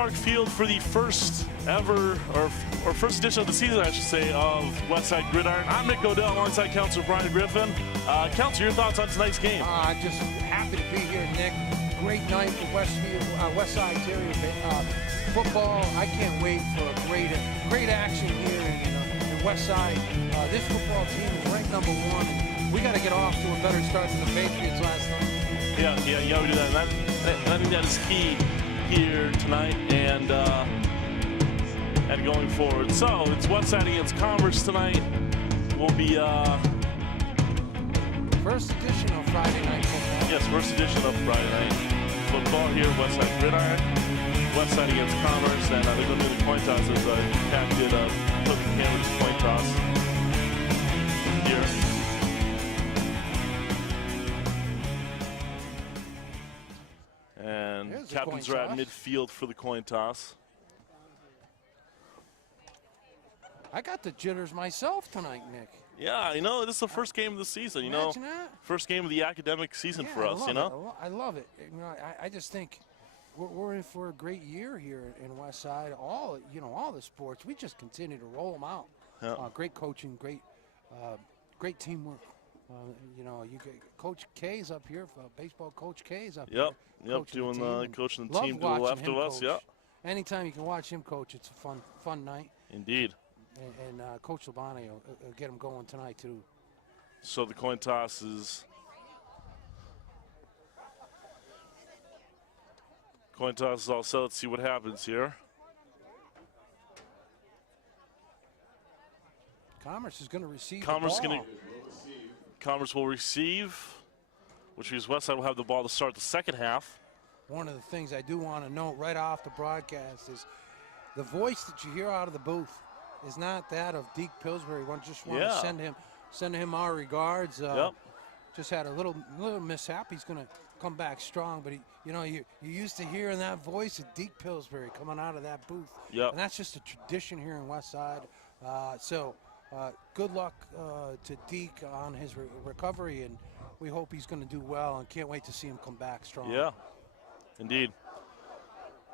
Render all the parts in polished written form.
Clark Field for the first ever, or first edition of the season, I should say, of Westside Gridiron. I'm Nick Odell alongside Councilor Brian Griffin. Councilor, your thoughts on tonight's game? Just happy to be here, Nick. Great night for Westside Terriers football. I can't wait for a great action here in Westside. This football team is ranked #1. We got to get off to a better start than the Patriots last night. Yeah, we do that. And I think that is key here tonight and going forward. So it's Westside against Commerce tonight. Will be first edition of Friday Night Football. Yes, first edition of Friday Night Football here, Westside Gridiron. Westside against Commerce, and they're going to do the coin toss as Cat did put the camera to coin toss here. And captains are at midfield for the coin toss. I got the jitters myself tonight, Nick. Yeah, you know, this is the first game of the season, you know. First game of the academic season for us, you know. I love it. You know, I just think we're in for a great year here in Westside. All the sports, we just continue to roll them out. Yeah. Great coaching, great teamwork. You know, you get Coach K's up here, baseball Coach K's up here. Yep, doing coaching the team to the left of us. Yeah. Anytime you can watch him coach, it's a fun night. Indeed. And Coach Labani will get him going tonight too. So the coin toss is all set. Let's see what happens here. Commerce is going to receive. Commerce will receive, which means Westside will have the ball to start the second half. One of the things I do want to note right off the broadcast is the voice that you hear out of the booth is not that of Deke Pillsbury. We just want to send him our regards. Just had a little mishap. He's going to come back strong, but you used to hearing that voice of Deke Pillsbury coming out of that booth. Yep. And that's just a tradition here in Westside. So good luck to Deke on his recovery, and we hope he's going to do well, and can't wait to see him come back strong. Yeah, indeed.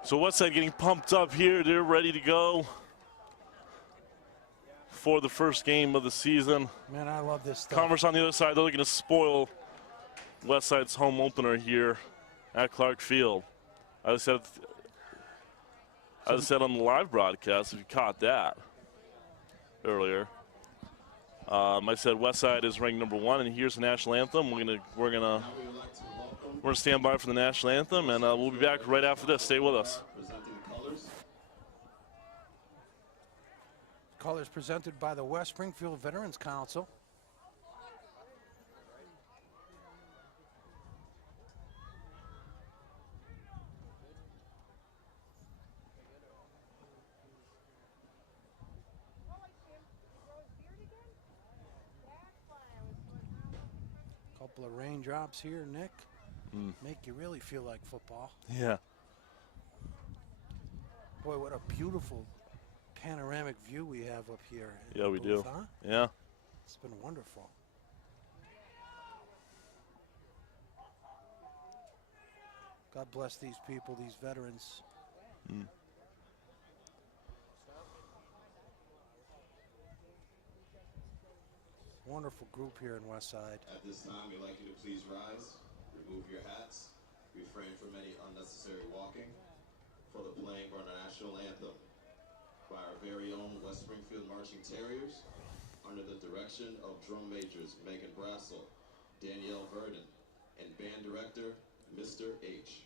So Westside getting pumped up here. They're ready to go for the first game of the season. Man, I love this stuff. Commerce on the other side, they're looking to spoil Westside's home opener here at Clark Field. As I said on the live broadcast, if you caught that earlier, I said Westside is ranked #1, and here's the national anthem. We're gonna stand by for the national anthem, and we'll be back right after this. Stay with us. Colors presented by the West Springfield Veterans Council. Couple of raindrops here, Nick. Make you really feel like football. Yeah. Boy, what a beautiful panoramic view we have up here. Yeah, we do. Huh? Yeah. It's been wonderful. God bless these people, these veterans. Wonderful group here in Westside. At this time, we'd like you to please rise, remove your hats, refrain from any unnecessary walking for the playing of our national anthem by our very own West Springfield Marching Terriers under the direction of drum majors Megan Brassel, Danielle Verdon, and band director Mr. H.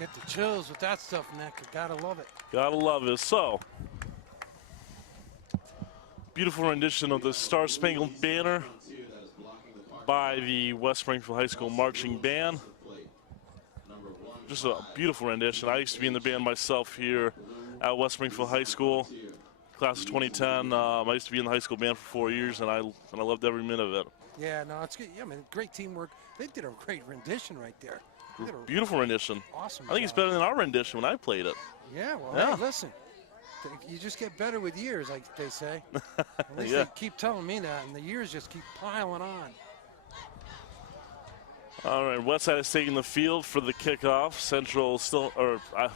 Get the chills with that stuff, Nick. You gotta love it. Gotta love it. So, beautiful rendition of the Star Spangled Banner by the West Springfield High School Marching Band. Just a beautiful rendition. I used to be in the band myself here at West Springfield High School, class of 2010. I used to be in the high school band for 4 years, and I loved every minute of it. Yeah, no, it's good. Yeah, I mean, great teamwork. They did a great rendition right there. Beautiful rendition. Awesome. I think it's better than our rendition when I played it. Yeah, well, Yeah. Hey, listen, you just get better with years, like they say. At least they keep telling me that, and the years just keep piling on. All right, Westside is taking the field for the kickoff. Central still,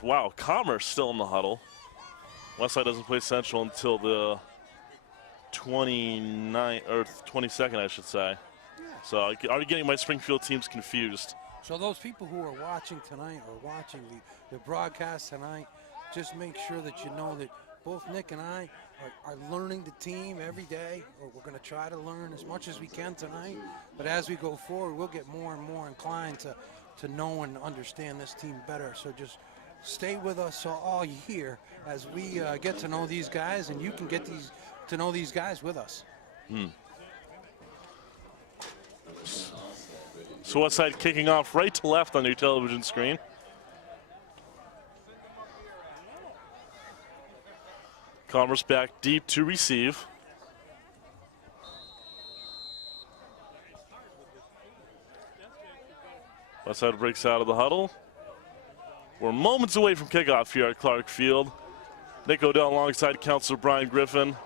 wow, Commerce still in the huddle. Westside doesn't play Central until the 29th or 22nd, I should say. Yeah. So I'm already getting my Springfield teams confused. So those people who are watching tonight or watching the broadcast tonight, just make sure that you know that both Nick and I are learning the team every day, or we're going to try to learn as much as we can tonight. But as we go forward, we'll get more and more inclined to know and understand this team better. So just stay with us all year as we get to know these guys, and you can get to know these guys with us. So Westside kicking off right to left on your television screen. Commerce back deep to receive. Westside breaks out of the huddle. We're moments away from kickoff here at Clark Field. Nick Odell alongside Counselor Brian Griffin.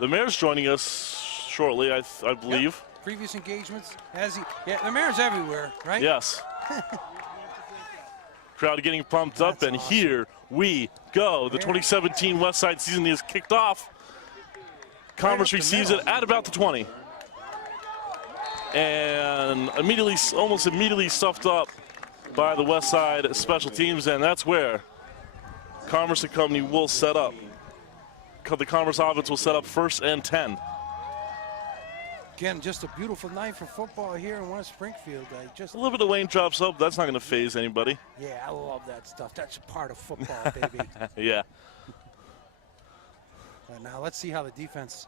The mayor's joining us shortly, I believe. Yep. Previous engagements, yeah, the mayor's everywhere, right? Yes. Crowd getting pumped up, and awesome. here we go. The 2017 Westside season is kicked off. Commerce receives it at about the 20. And almost immediately stuffed up by the Westside special teams, and that's where Commerce and company will set up. The Commerce offense will set up 1st and 10. Again, just a beautiful night for football here in West Springfield. A little bit of lane drops up. That's not going to phase anybody. Yeah, I love that stuff. That's a part of football, baby. Yeah. Now let's see how the defense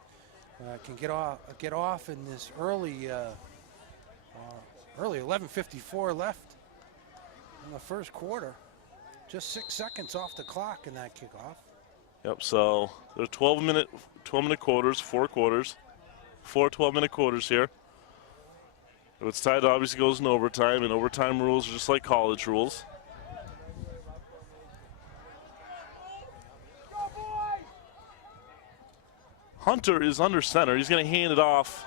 can get off in this early 11:54 left in the first quarter. Just 6 seconds off the clock in that kickoff. Yep. So there's 12-minute quarters, 4 quarters. 4 12-minute quarters here. If it's tied, it obviously goes in overtime, and overtime rules are just like college rules. Hunter is under center. He's going to hand it off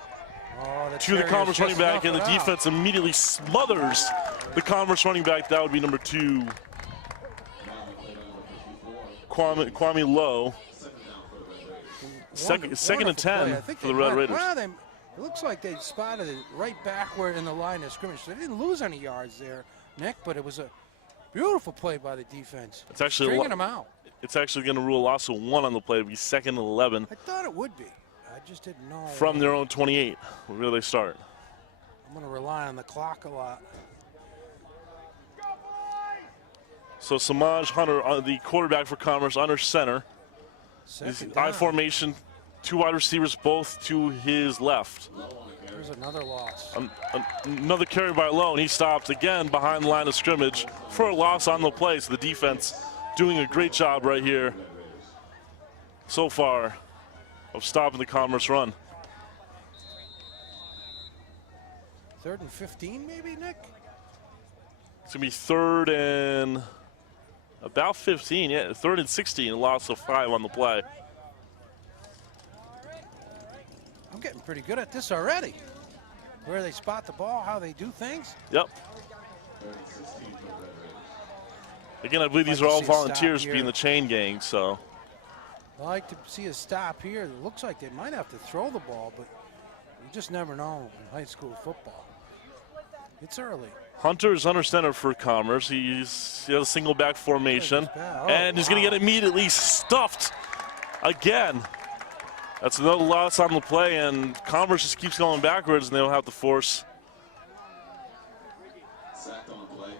to the Commerce running back, and the defense immediately smothers the Commerce running back. That would be number 2, Kwame Lowe. Second and 10 for the Red Raiders. Well, it looks like they spotted it right backward in the line of scrimmage. They didn't lose any yards there, Nick, but it was a beautiful play by the defense. It's actually stringing them out. It's actually going to rule a loss of 1 on the play. It'll be 2nd and 11. I thought it would be. I just didn't know. From their own 28, where they start. I'm going to rely on the clock a lot. So Samaj Hunter, the quarterback for Commerce, under center. I formation, 2 wide receivers, both to his left. There's another loss. Another carry by Lowe, and he stops again behind the line of scrimmage for a loss on the play. So the defense doing a great job right here so far of stopping the Commerce run. 3rd and 15, maybe, Nick? It's going to be 3rd and about 15, yeah, 3rd and 16, a loss of 5 on the play. I'm getting pretty good at this already. Where they spot the ball, how they do things. Yep. Again, I believe these are all volunteers being the chain gang, so. I like to see a stop here. It looks like they might have to throw the ball, but you just never know in high school football. It's early. Hunter is under center for Commerce. He has a single back formation, and he's going to get immediately stuffed again. That's another loss on the play, and Commerce just keeps going backwards, and they'll have to force. Sacked on play.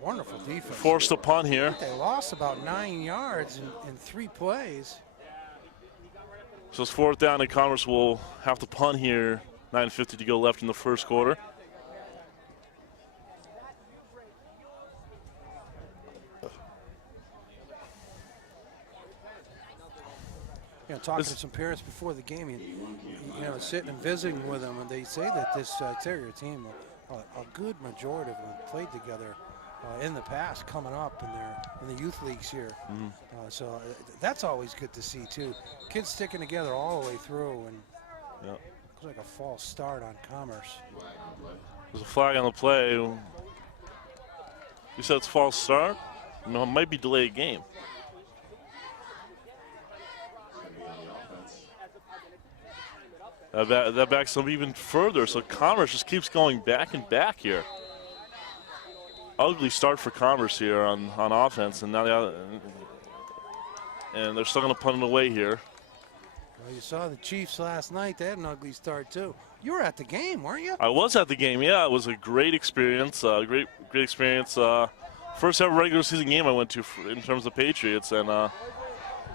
Wonderful defense. Forced a punt here. They lost about 9 yards in 3 plays. So it's 4th down, and Commerce will have to punt here. 9:50 to go left in the first quarter. You know, talking to some parents before the game, you know, sitting and visiting with them, and they say that this Terrier team, a good majority of them played together in the past, coming up in the youth leagues here. So that's always good to see too. Kids sticking together all the way through, and looks like a false start on Commerce. There's a flag on the play. You said it's false start? No, it might be delayed game. That backs up even further, so Commerce just keeps going back and back here. Ugly start for Commerce here on offense, and now they're still going to punt it away here. Well, you saw the Chiefs last night. They had an ugly start too. You were at the game, weren't you? I was at the game. Yeah, it was a great experience. Great experience. First ever regular season game I went to in terms of Patriots, and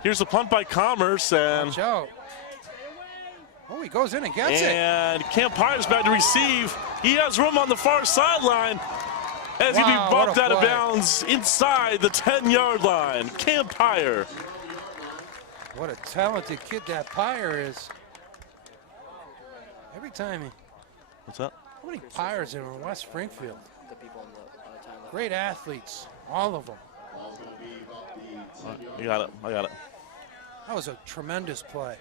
here's a punt by Commerce, and watch out. Oh, he goes in and gets it. And Camp Pyre's back to receive. He has room on the far sideline as he be bumped out of bounds inside the 10-yard line. Camp Pyre. What a talented kid that Pyre is. Every time he... What's that? How many Pyres are in West Springfield? Great athletes, all of them. You got it. I got it. That was a tremendous play.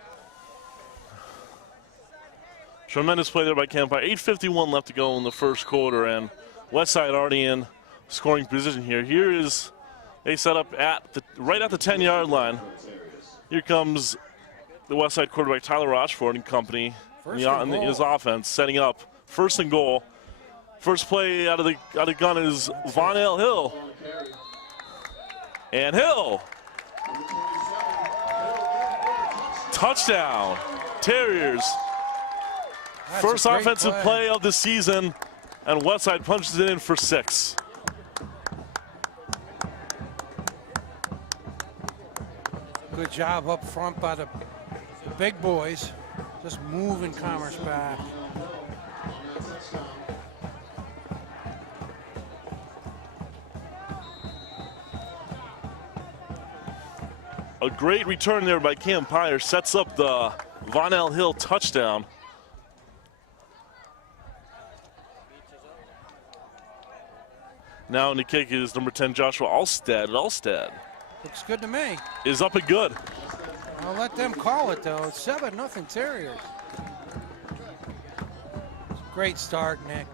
Tremendous play there by Camp Pyre. 8:51 left to go in the first quarter, and Westside already in scoring position here. Here is they set up right at the 10-yard line. Here comes the Westside quarterback Tyler Rochford and company in his offense, setting up 1st and goal. First play out of the gun is Von L. Hill, and Hill, touchdown, Terriers. That's First offensive play of the season, and Westside punches it in for 6. Good job up front by the big boys, just moving Commerce back. A great return there by Camp Pyre sets up the Von L. Hill touchdown. Now in the kick is number 10, Joshua Alstead. Alstead looks good to me. Is up and good. I'll let them call it though. It's 7-0 Terriers. Great start, Nick.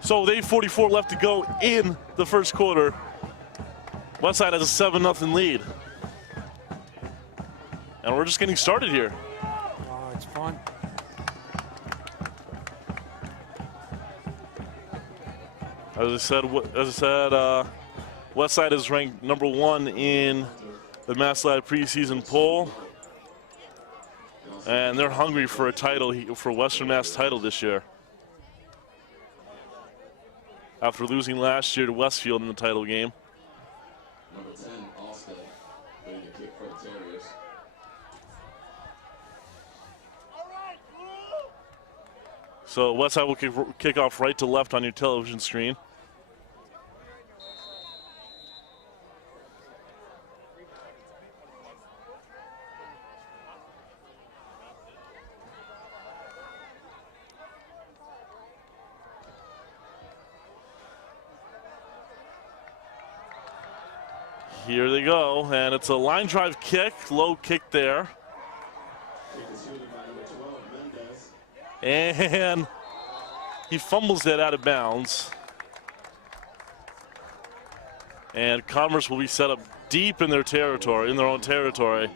So with 8:44 left to go in the first quarter, Westside has a 7-0 lead. And we're just getting started here. Oh, it's fun. As I said, Westside is ranked number 1 in the MassLab preseason poll, and they're hungry for a title, for Western Mass title this year. After losing last year to Westfield in the title game. Number 10, Alstead, ready to kick for the Terriers. So Westside will kick off right to left on your television screen. Here they go, and it's a line drive kick, low kick there. And he fumbles it out of bounds. And Commerce will be set up deep in their territory, in their own territory.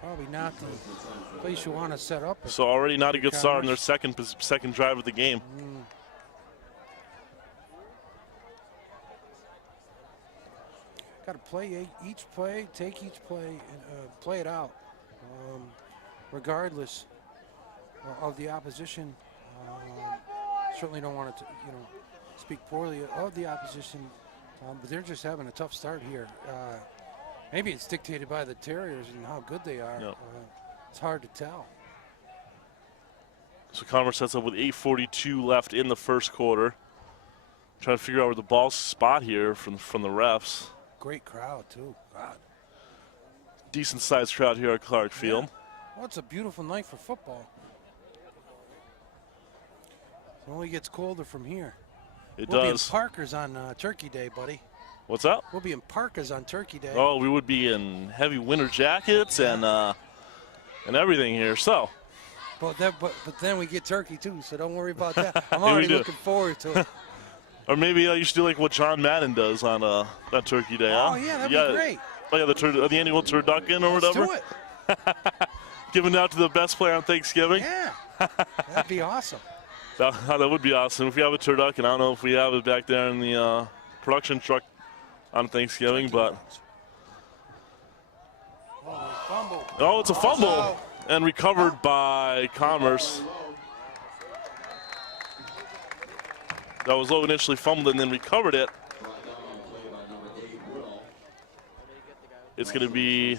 Probably not the place you want to set up. So already not a good start in their second drive of the game. Got to play each play, take each play, and play it out, regardless of the opposition. Certainly don't want to, speak poorly of the opposition But they're just having a tough start here. Maybe it's dictated by the Terriers and how good they are. Yep. It's hard to tell. So Commerce sets up with 8:42 left in the first quarter. Trying to figure out where the ball's spot here from the refs. Great crowd, too. God. Decent-sized crowd here at Clark Field. Yeah. Well, it's a beautiful night for football. It only gets colder from here. It We'll does. be in Parkers on Turkey Day, buddy. What's up? We'll be in Parkers on Turkey Day. Oh, we would be in heavy winter jackets and everything here. So. But then we get turkey, too, so don't worry about that. I'm already looking forward to it. Or maybe you should do like what John Madden does on that Turkey Day. Oh, huh? yeah, that'd be great. Oh, yeah, the annual turducken or whatever. Let's do it. Giving out to the best player on Thanksgiving. Yeah, that'd be awesome. That would be awesome. If we have a turducken, I don't know if we have it back there in the production truck on Thanksgiving, but. Fumble. Oh, it's a fumble. And recovered by Commerce. That was low initially, fumbled and then recovered it. It's going to be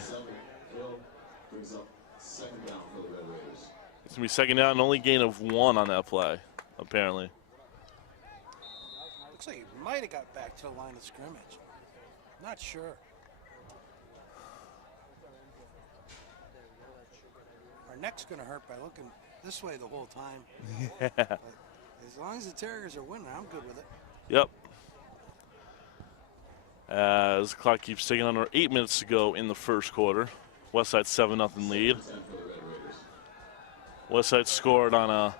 second down, and only gain of 1 on that play, apparently. Looks like he might have got back to the line of scrimmage. Not sure. Our neck's going to hurt by looking this way the whole time. Yeah. But as long as the Terriers are winning, I'm good with it. Yep. As the clock keeps ticking, under 8 minutes to go in the first quarter. Westside 7-0 lead. Westside scored on a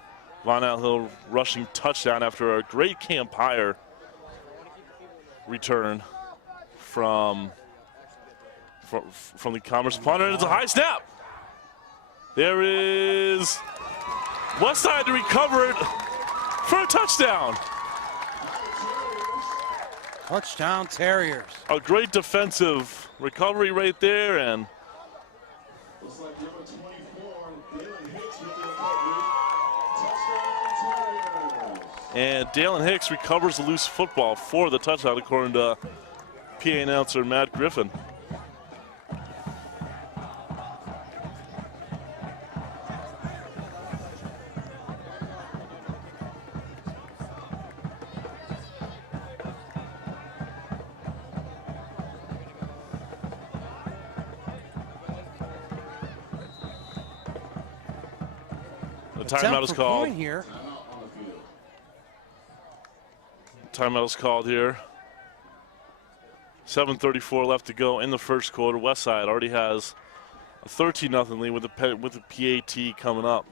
Von Outhill rushing touchdown after a great Camp Hire return from the Commerce punter. It's a high snap. There is Westside to recover it for a touchdown. Touchdown Terriers. A great defensive recovery right there, and Looks like number 24, Dalen Hicks with the recovery. Touchdown Terriers. And Dalen Hicks recovers the loose football for the touchdown, according to PA announcer Matt Griffin. Timeout is called. Here. Timeout is called here. 7:34 left to go in the first quarter. Westside already has a 13-0 lead with the PAT coming up.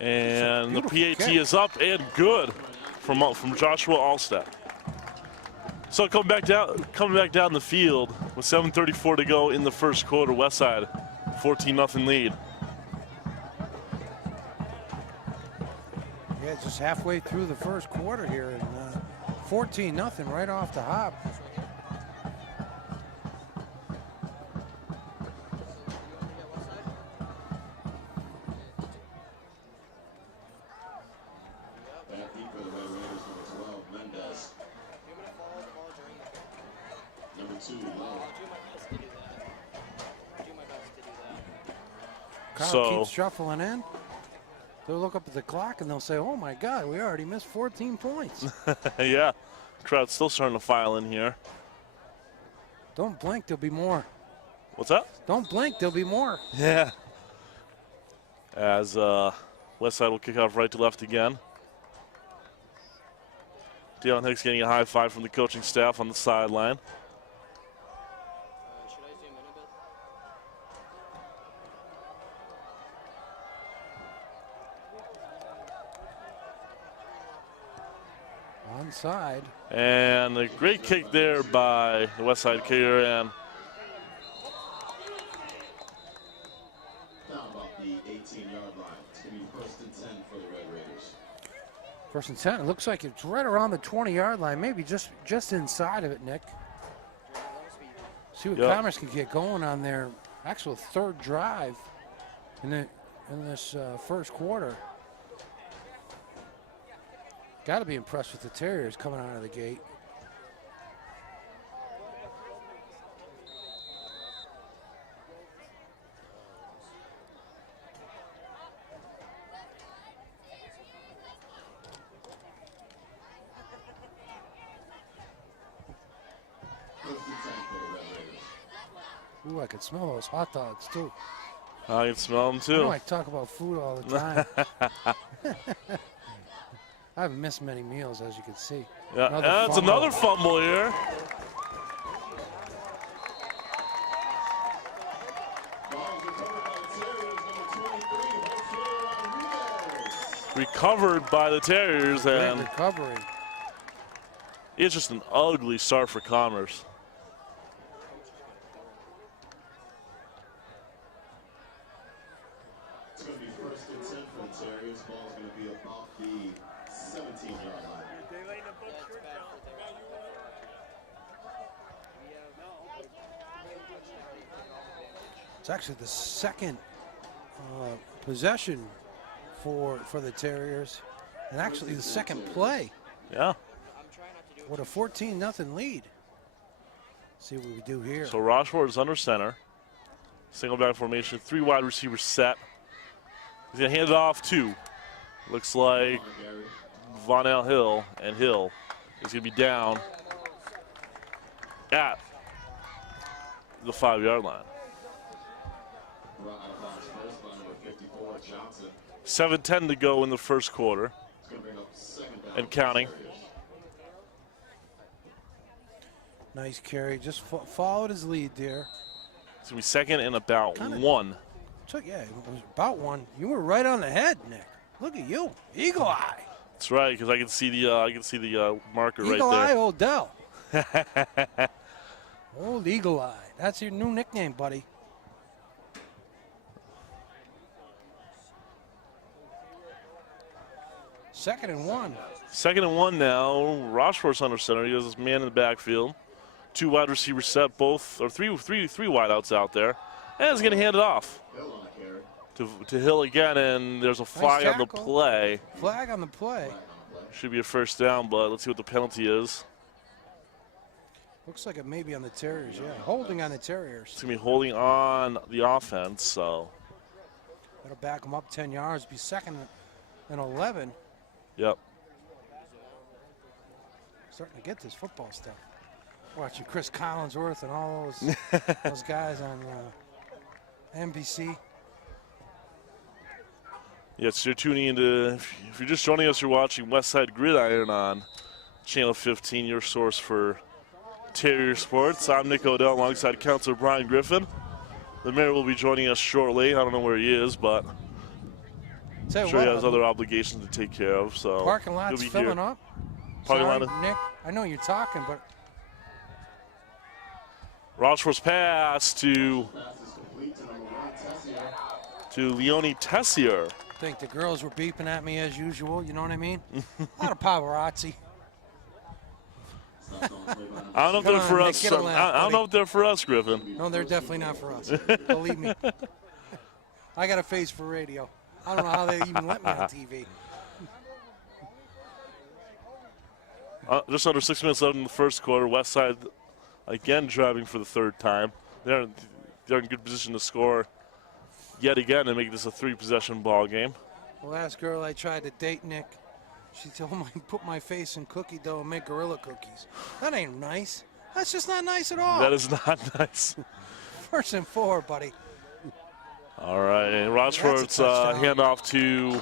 And the PAT is up and good from Joshua Allstat. So coming back down the field with 7:34 to go in the first quarter. Westside 14-0 lead. Yeah, just halfway through the first quarter here, and 14-0 right off the hop. So keeps shuffling in. They'll look up at the clock and they'll say, oh my God, we already missed 14 points. Yeah, crowd's still starting to file in here. Don't blink, there'll be more. What's up? Don't blink, there'll be more. Yeah. As Westside will kick off right to left again. Dalen Hicks getting a high five from the coaching staff on the sideline. Onside. And a great kick there by the Westside kicker, and around about the 18-yard line. It's going to be 1st and 10 for the Red Raiders. 1st and 10. It looks like it's right around the 20-yard line, maybe just inside of it, Nick. See what Commerce can get going on their actual 3rd drive in this first quarter. Got to be impressed with the Terriers coming out of the gate. Ooh, I could smell those hot dogs too. I can smell them I too. know I talk about food all the time. I haven't missed many meals, as you can see. Yeah, that's another fumble here. Recovered by the Terriers, and recovery. It's just an ugly start for Commerce. It's going to be 1st and 10 for the Terriers. Ball's going to be about the 17-yard line. It's actually the second possession for the Terriers, and actually the second play. Yeah. What a 14-0 lead. See what we do here. So Rochefort is under center. Single back formation, 3 wide receivers set. He's gonna hand it off to, looks like Vonell Hill, and Hill is gonna be down at the 5-yard line. 7:10 to go in the first quarter, and counting. Nice carry, just followed his lead there. It's gonna be 2nd and about 1. Yeah, it was about 1. You were right on the head, Nick. Look at you, eagle eye. That's right, because I can see the marker right there. Eagle eye Odell. Old eagle eye. That's your new nickname, buddy. Second and 1. 2nd and 1 now. Rochefort's under center. He has this man in the backfield. 2 wide receivers set, both or three wideouts out there, and he's going to hand it off to Hill again. And there's a flag on the play. Flag on the play. Should be a 1st down, but let's see what the penalty is. Looks like it may be on the Terriers. Yeah, holding on the Terriers. It's going to be holding on the offense. So that'll back them up 10 yards. Be 2nd and 11. Yep. Starting to get this football stuff. Watching Chris Collinsworth and all those guys on NBC. Yes, you're tuning into, if you're just joining us, you're watching Westside Gridiron on Channel 15, your source for Terrier sports. I'm Nick Odell alongside Counselor Brian Griffin. The mayor will be joining us shortly. I don't know where he is, but I'm sure he has other obligations to take care of. So parking lot's filling up. Parking Sorry, lot. Nick, I know you're talking, but Rochefort's pass to Leone Tessier. I think the girls were beeping at me as usual, you know what I mean? A lot of paparazzi. I don't know if they're for us. I don't know if they're for us, Griffin. No, they're definitely not for us. Believe me. I got a face for radio. I don't know how they even let me on TV. Just under 6 minutes left in the first quarter. Westside again driving for the 3rd time. They're in good position to score yet again and make this a 3-possession ball game. The last girl I tried to date, Nick, she told me to put my face in cookie dough and make gorilla cookies. That ain't nice. That's just not nice at all. That is not nice. 1st and 4, buddy. All right, and Rochefort's handoff to,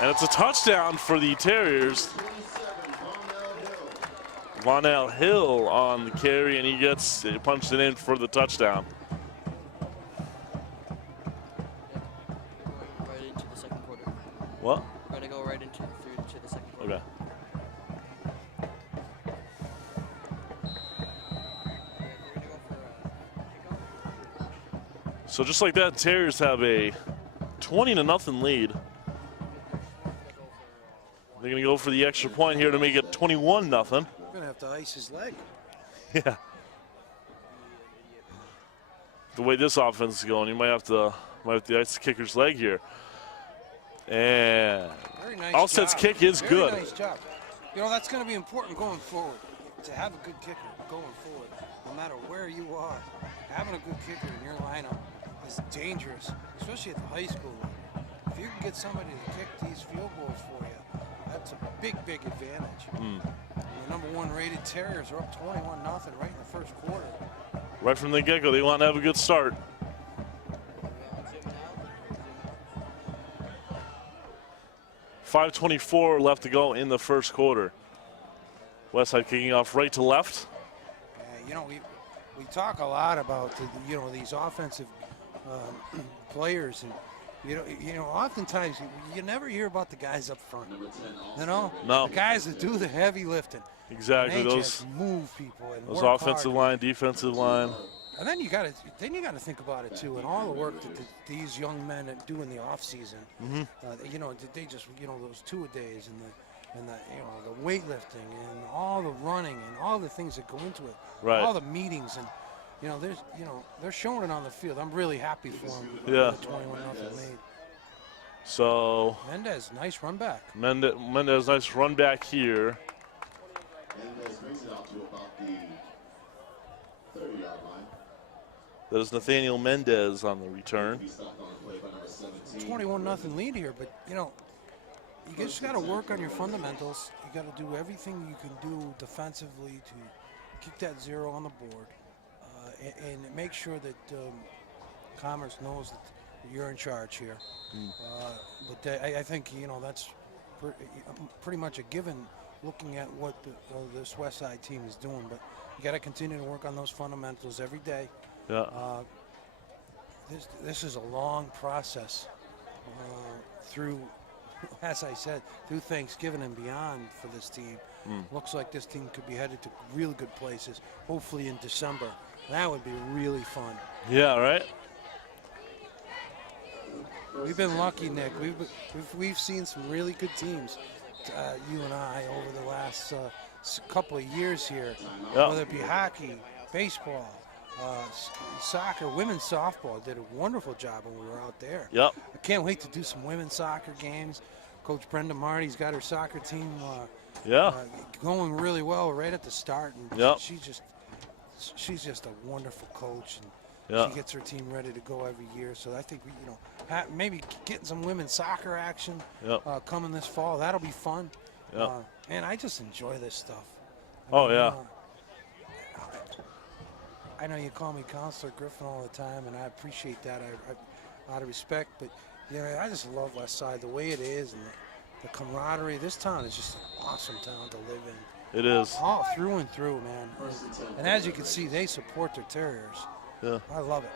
and it's a touchdown for the Terriers. Vonell Hill on the carry, and he punched it in for the touchdown. Right into the second quarter. What? We're going to go right through to the second quarter. Okay. So just like that, Terriers have a 20-0 lead. They're going to go for the extra point here to make it 21-0. We're going to have to ice his leg. Yeah. The way this offense is going, you might have to ice the kicker's leg here. And very nice Alstead's job. kick is very good. Nice job. You know, that's going to be important going forward, to have a good kicker going forward. No matter where you are, having a good kicker in your lineup is dangerous, especially at the high school level. If you can get somebody to kick these field goals for you, that's a big, big advantage. The #1 rated Terriers are up 21-0 right in the first quarter. Right from the get-go, they want to have a good start. .524 left to go in the first quarter. Westside kicking off right to left. You know, we talk a lot about these offensive players, and you know, oftentimes you never hear about the guys up front. You know, no. The guys that do the heavy lifting. Exactly, they those just move people and those work offensive hard. line, defensive line. And then you got to think about it too, and all the work that these young men do in the off season. You know, they just those two-a-days and the weightlifting and all the running and all the things that go into it. Right. All the meetings and they're showing it on the field. I'm really happy for them. Yeah. The 21-0 lead. So Mendez, nice run back. Mendez, nice run back here. Mendez brings it out to about the 30-yard line. That is Nathaniel Mendez on the return. 21-0 lead here, but you just got to work on your fundamentals. You got to do everything you can do defensively to keep that zero on the board, and make sure that Commerce knows that you're in charge here. But I think that's pretty much a given, looking at what this West Side team is doing. But you got to continue to work on those fundamentals every day. Yeah. This is a long process through, as I said, through Thanksgiving and beyond for this team. Looks like this team could be headed to really good places, hopefully in December. That would be really fun. Yeah, right? We've been lucky, Nick. We've seen some really good teams, you and I, over the last couple of years here, whether it be hockey, baseball, soccer, women's softball did a wonderful job when we were out there. Yep. I can't wait to do some women's soccer games. Coach Brenda Marty's got her soccer team going really well right at the start, and she's just a wonderful coach, and she gets her team ready to go every year. So I think maybe getting some women's soccer action coming this fall, that'll be fun. And I just enjoy this stuff. I know you call me Counselor Griffin all the time, and I appreciate that out of respect. But I just love West Side, the way it is, and the camaraderie. This town is just an awesome town to live in. It is. All through and through, man. And as you can see, they support their Terriers. Yeah. I love it.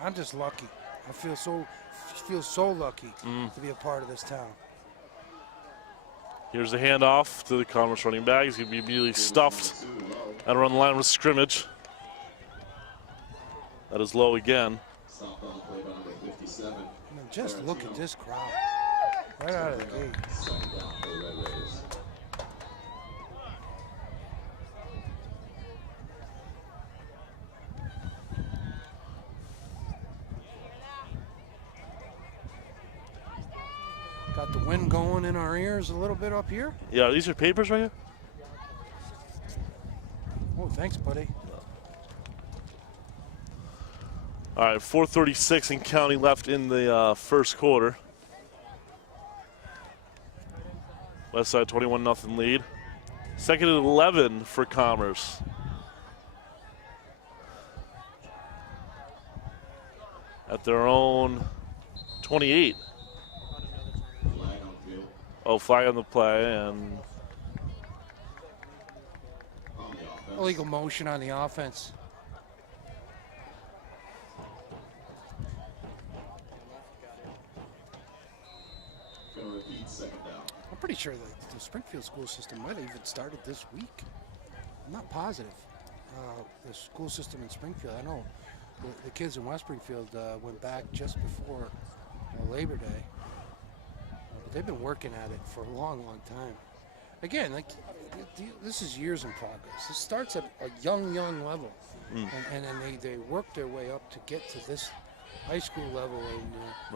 I'm just lucky. I feel so lucky to be a part of this town. Here's the handoff to the Commerce running back. He's going to be immediately stuffed and run the line with scrimmage. That is low again. Just look at this crowd right out of the gate. Got the wind going in our ears a little bit up here. Yeah, these are papers right here? Oh, thanks, buddy. All right, 4:36 and counting left in the first quarter. Westside 21-0 lead. Second and 11 for Commerce. At their own 28. Oh, flag on the play and illegal motion on the offense. I'm pretty sure that the Springfield school system might have even started this week. I'm not positive. The school system in Springfield, I know the kids in West Springfield went back just before Labor Day. But they've been working at it for a long, long time. Again, like this is years in progress. This starts at a young level, and then they work their way up to get to this high school level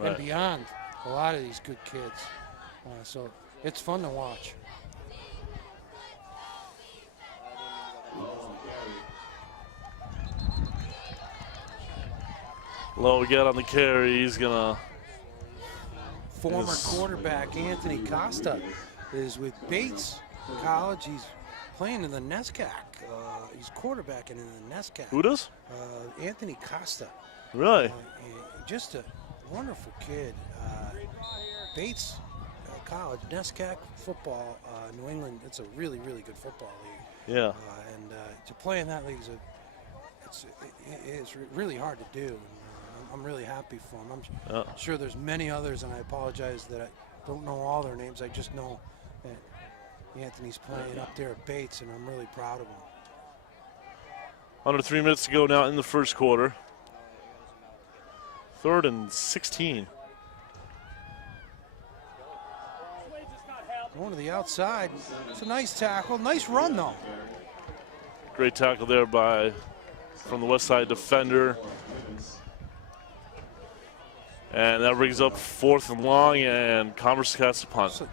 and beyond. A lot of these good kids, so it's fun to watch. Low again on the carry. He's gonna. Former quarterback Anthony Costa is with Bates College. He's playing in the NESCAC. He's quarterbacking in the NESCAC. Who does? Anthony Costa. Really? Just a wonderful kid. Bates College, NESCAC football, New England. It's a really, really good football league. Yeah. And to play in that league it's really hard to do. And, I'm really happy for him. I'm sure there's many others, and I apologize that I don't know all their names. I just know that Anthony's playing up there at Bates, and I'm really proud of him. Under 3 minutes to go now in the first quarter. 3rd and 16. Going to the outside. It's a nice tackle. Nice run, though. Great tackle there from the West Side defender. And that brings up 4th and long, and Commerce casts a punt. So,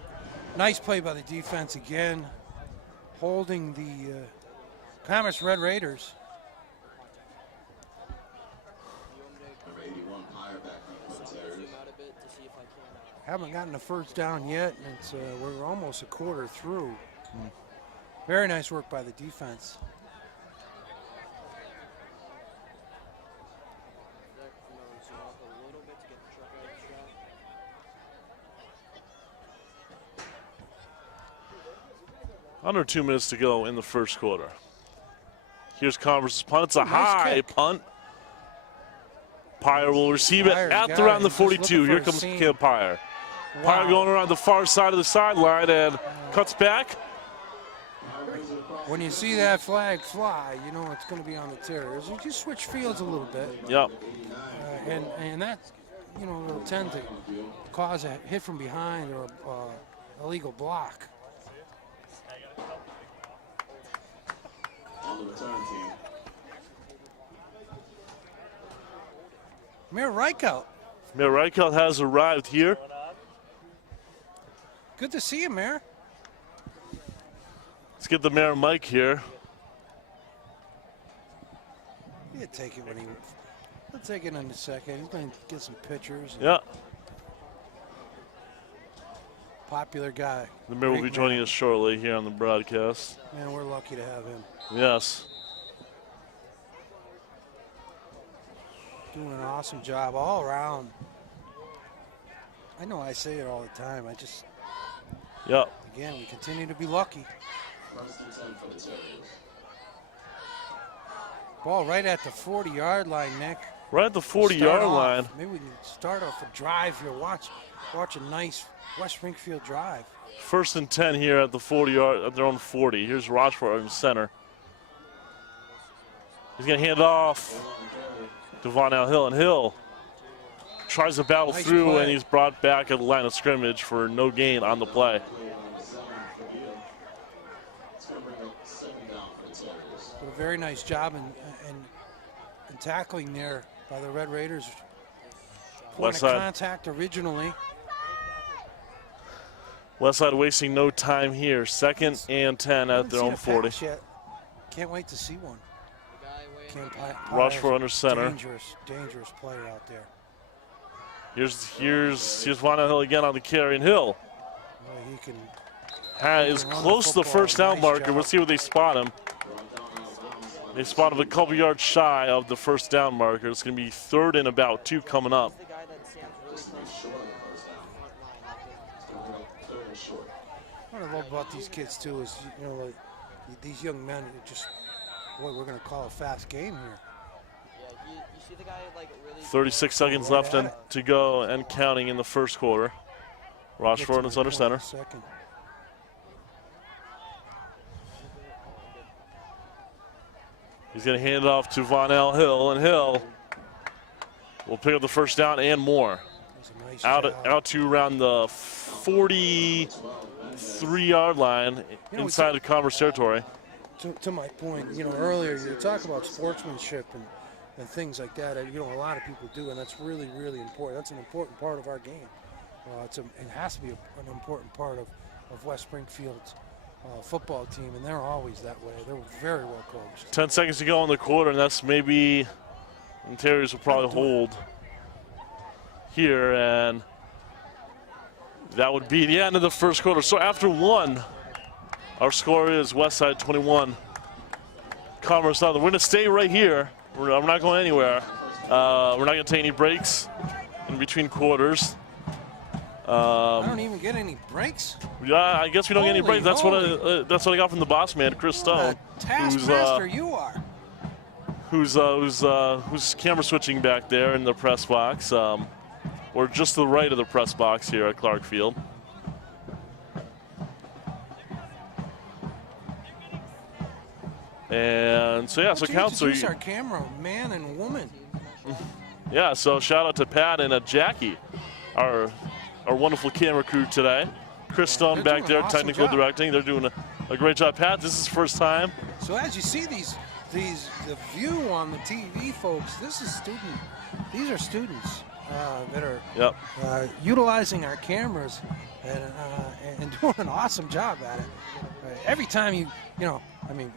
nice play by the defense again, holding the Commerce Red Raiders. Number 81, higher back for the Terriers. Haven't gotten a first down yet, and it's, we're almost a quarter through. Very nice work by the defense. Under 2 minutes to go in the first quarter. Here's Converse's punt. It's a high punt. Pyre will receive it at around the 42. Here comes Caleb Pyre. Pyre going around the far side of the sideline and cuts back. When you see that flag fly, you know it's going to be on the Terriers. You just switch fields a little bit. Yep. And that, you know, will tend to cause a hit from behind or illegal block. On the return team. Mayor Reichelt. Mayor Reichelt has arrived here. Good to see you, Mayor. Let's get the Mayor mic here. He'll take it when he'll take it in a second. He's going to get some pictures. Yeah. Popular guy. The Mayor will be joining us shortly here on the broadcast. Man, we're lucky to have him. Yes. Doing an awesome job all around. I know I say it all the time. I just, again, we continue to be lucky. First and 10 for the Terriers. Ball right at the 40-yard line, Nick. Right at the 40-yard line. Maybe we can start off a drive here. Watch a nice West Springfield drive. 1st and 10 here at the 40-yard, at their own 40. Here's Rochford in center. He's going to hand it off to Von Hill, and Hill tries to battle through, and he's brought back at the line of scrimmage for no gain on the play. But a very nice job in tackling there by the Red Raiders. Point of contact originally. Westside wasting no time here. 2nd and 10 at their own 40. Can't wait to see one. Rochford under center. Dangerous player out there. Here's Von Hill again on the carry, and Hill is close to the first down marker. We'll see where they spot him. They spot him a couple yards shy of the first down marker. It's going to be 3rd and about 2 coming up. What I love about these kids too is, you know, like, these young men are just, boy, we're going to call a fast game here. Yeah, you see the guy like really 36 seconds left to go and counting in the first quarter. Rochford is under center. He's going to hand it off to Von Hill, and Hill will pick up the first down and more. Nice Out to around the 43-yard line inside of Commerce territory. To my point, earlier you talk about sportsmanship and things like that. A lot of people do, and that's really, really important. That's an important part of our game. It has to be an important part of West Springfield's football team, and they're always that way. They're very well coached. 10 seconds to go in the quarter, and that's maybe the Terriers will probably hold here, and that would be the end of the first quarter. So after one, our score is Westside 21, Commerce nothing. We're going to stay right here. We're not going anywhere. We're not going to take any breaks in between quarters. I don't even get any breaks. Yeah, I guess we don't get any breaks. That's what I got from the boss man, Chris Stone. Taskmaster you are. Who's camera switching back there in the press box. Or just to the right of the press box here at Clark Field. And so yeah, so Council. Introduce our camera man and woman. Yeah, so shout out to Pat and Jackie, our wonderful camera crew today. Chris Stone back there, technical directing. They're doing a great job. Pat, this is first time. So as you see the view on the TV, folks, these are students that are utilizing our cameras and doing an awesome job at it. Every time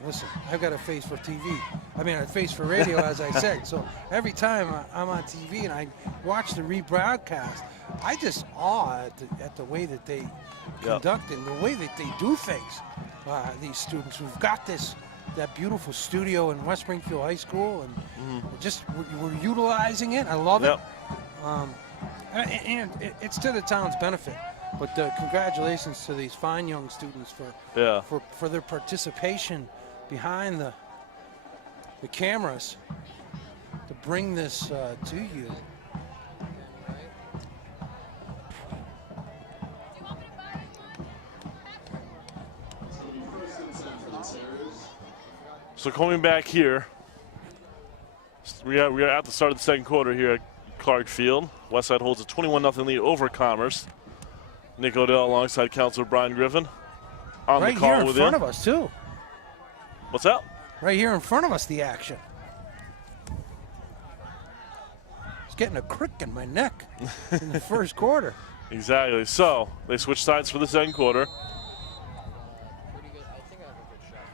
listen, I've got a face for TV. A face for radio, as I said. So every time I'm on TV and I watch the rebroadcast, I just awe at the way that they conduct and the way that they do things. These students who've got that beautiful studio in West Springfield High School, and we're utilizing it. I love it. And it's to the town's benefit. But congratulations to these fine young students for their participation behind the cameras to bring this to you. So coming back here, we are at the start of the second quarter here at Clark Field. Westside holds a 21-0 lead over Commerce. Nick Odell alongside Counselor Brian Griffin on the call with him. Right here in front of us, too. What's that? Right here in front of us, the action. It's getting a crick in my neck in the first quarter. Exactly. So they switch sides for the second quarter. Pretty good. I think I have a good shot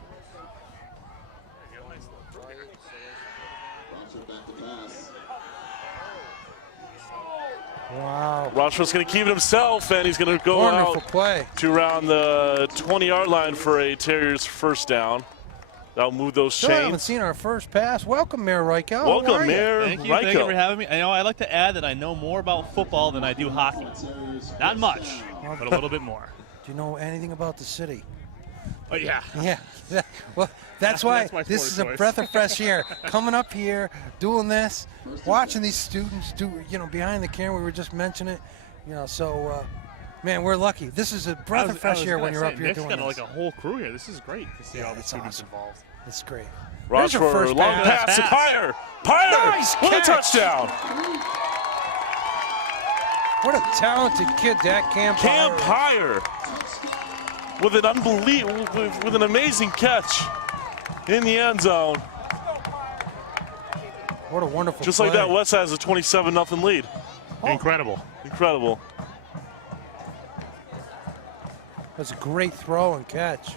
for this. Wow. Rochford's going to keep it himself, and he's going to go out to around the 20-yard line for a Terriers first down. That'll move those chains. I haven't seen our first pass. Welcome, Mayor Reichel. Welcome, Mayor Reichel. Thank you for having me. I'd like to add that I know more about football than I do hockey. Not much, but a little bit more. Do you know anything about the city? Oh, yeah. Yeah. Well, that's why this is a breath of fresh air. Coming up here, doing this, watching these students do, behind the camera. We were just mentioning it, so, man, we're lucky. This is a breath of fresh air when you're up here doing this. Nick's got like a whole crew here. This is great to see all the students involved. It's great. Rochford, long pass to Pyre. Nice with catch. a touchdown. What a talented kid that Cam Pyre with an amazing catch in the end zone. What a wonderful Just play. like that, Westside has a 27-0 lead. Incredible. Incredible. That's a great throw and catch.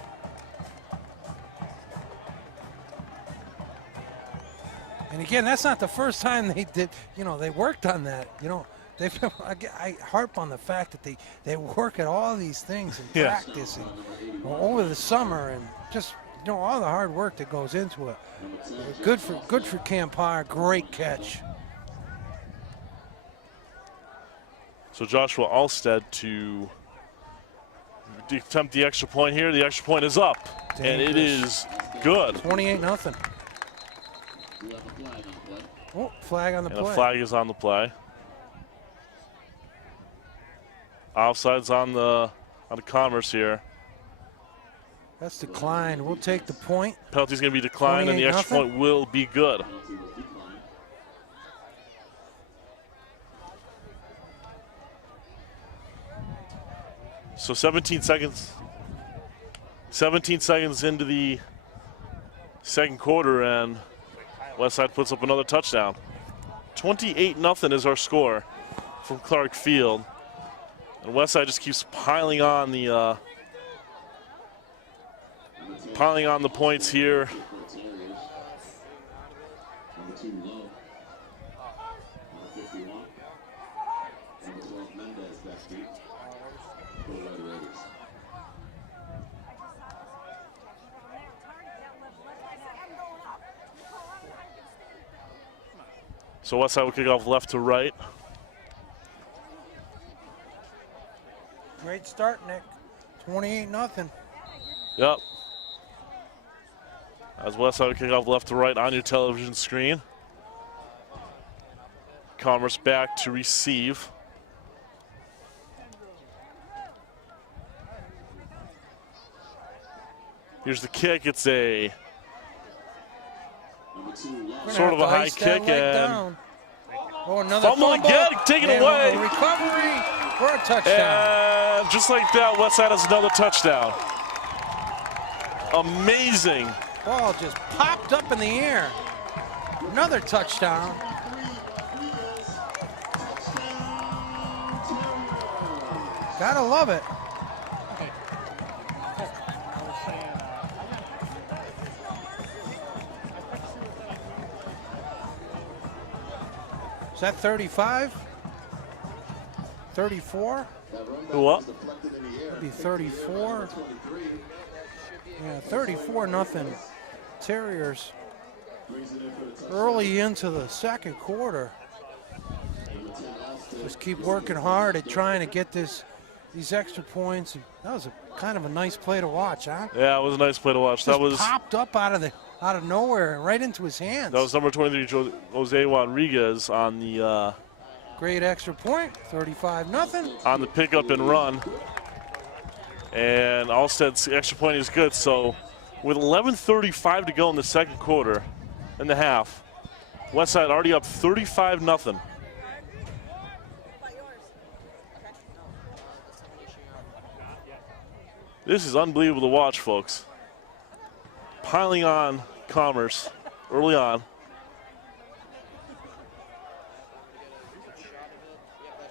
And again, that's not the first time they did, they worked on that. I harp on the fact that they work at all these things in practice and over the summer, and just all the hard work that goes into it. Good for Campire. Great catch. So Joshua Alstead to attempt the extra point here. The extra point is up, and it is good. 28-0. Oh, flag on the play. And a flag is on the play. Offsides on the Commerce here. That's declined. We'll take the point. Penalty's going to be declined, and the extra point will be good. So 17 seconds. 17 seconds into the second quarter, and Westside puts up another touchdown. 28-0 is our score from Clark Field. And Westside just keeps piling on the points here. Number 2 low. Number 51. Number 12 Mendez back deep. For the Red Raiders. So Westside will kick off left to right. Great start, Nick. 28-0. Yep. As Westside will kick off left to right on your television screen. Commerce back to receive. Here's the kick. It's a sort of a high kick, and another fumble again, taken away. Recovery for a touchdown. And just like that, Westside has another touchdown. Amazing. Ball just popped up in the air. Another touchdown. Gotta love it. Is that 35? 34? What? That'd be 34. Yeah, 34-0. Terriers early into the second quarter. Just keep working hard at trying to get these extra points. That was kind of a nice play to watch, huh? Yeah, it was a nice play to watch. That was popped up out of nowhere and right into his hands. That was number 23, Jose Rodriguez, on the great extra point, 35-0. On the pickup and run. And Alstead's extra point is good. So with 11:35 to go in the second quarter, in the half, Westside already up 35-0. This is unbelievable to watch, folks. Piling on Commerce early on.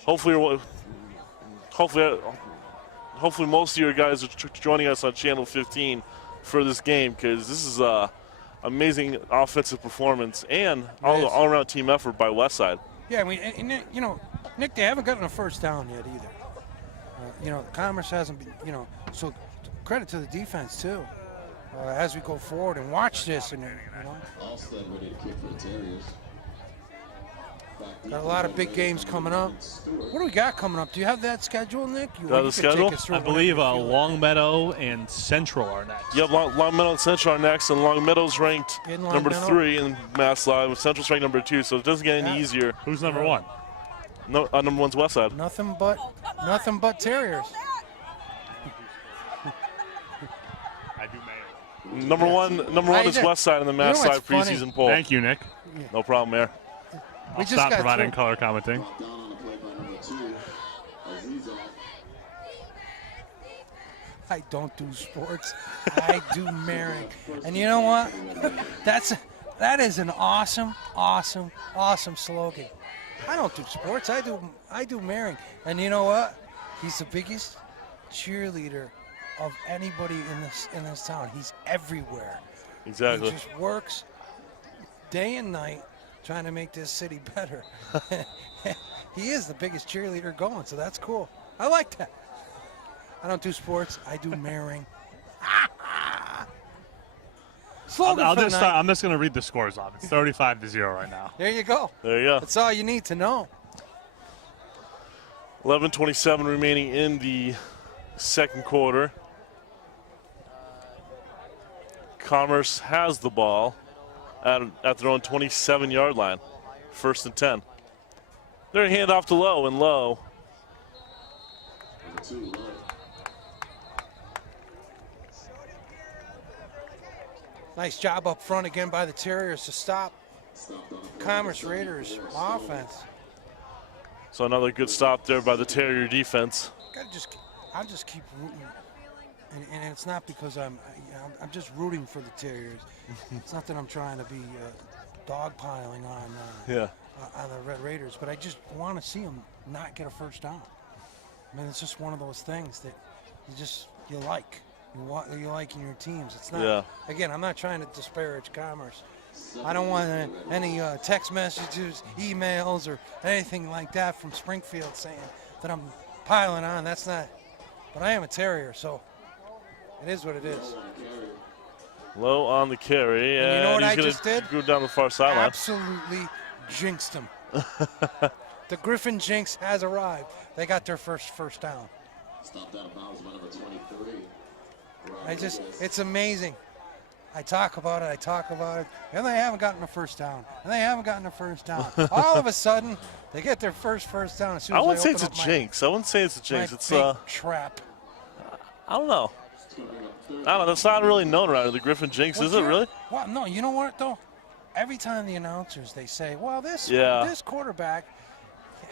Hopefully most of you guys are joining us on Channel 15 for this game, because this is a amazing offensive performance and all-around team effort by Westside. Yeah, you know, Nick, they haven't gotten a first down yet either. You know, Commerce hasn't been, you know, so credit to the defense too. As we go forward and watch this, and you know, Alstead ready to kick for the Terriers. Got a lot of big games coming up. What do we got coming up? Do you have that schedule, Nick? The schedule? I believe Longmeadow and Central are next. Yep, Longmeadow and Central are next, and Longmeadow's ranked number 3 in Mass Live. Central's ranked number 2, so it doesn't get any easier. Who's number 1? No, number 1's Westside. Nothing but Terriers. I do mayor. Number one is Westside in the Mass Live preseason poll. Thank you, Nick. No problem, Mayor. I'll stop providing color commenting. I don't do sports. I do marrying. And you know what? That is an awesome slogan. I don't do sports. I do marrying. And you know what? He's the biggest cheerleader of anybody in this town. He's everywhere. Exactly. He just works day and night trying to make this city better. He is the biggest cheerleader going, so that's cool. I like that. I don't do sports. I do marrying. I'm just going to read the scores off. It's 35-0 right now. There you go. There you go. That's all you need to know. 11:27 remaining in the second quarter. Commerce has the ball at their own 27-yard line. 1st and 10. They're hand off to Lowe, and Lowe. Nice job up front again by the Terriers to stop Commerce Raiders offense. So another good stop there by the Terrier defense. I'll just keep rooting. And it's not because I'm just rooting for the Terriers. It's not that I'm trying to be dogpiling on the Red Raiders, but I just want to see them not get a first down. I mean, it's just one of those things that you like. You like in your teams. It's not. Yeah. Again, I'm not trying to disparage Commerce. I don't want any text messages, emails, or anything like that from Springfield saying that I'm piling on. That's not. But I am a Terrier, so it is what it is. Low on the carry, and you know what he's I just did? Go down the far sideline. Absolutely jinxed him. The Griffin jinx has arrived. They got their first down. Stopped out of bounds by number 23. It's amazing. I talk about it, and they haven't gotten a first down. All of a sudden, they get their first down. As soon as I wouldn't say they it's a open up jinx. I wouldn't say it's a jinx. my It's big trap. I don't know. That's not really known around here, the Griffin jinx, is it really? Well, no, you know what, though? Every time the announcers, they say, well, this quarterback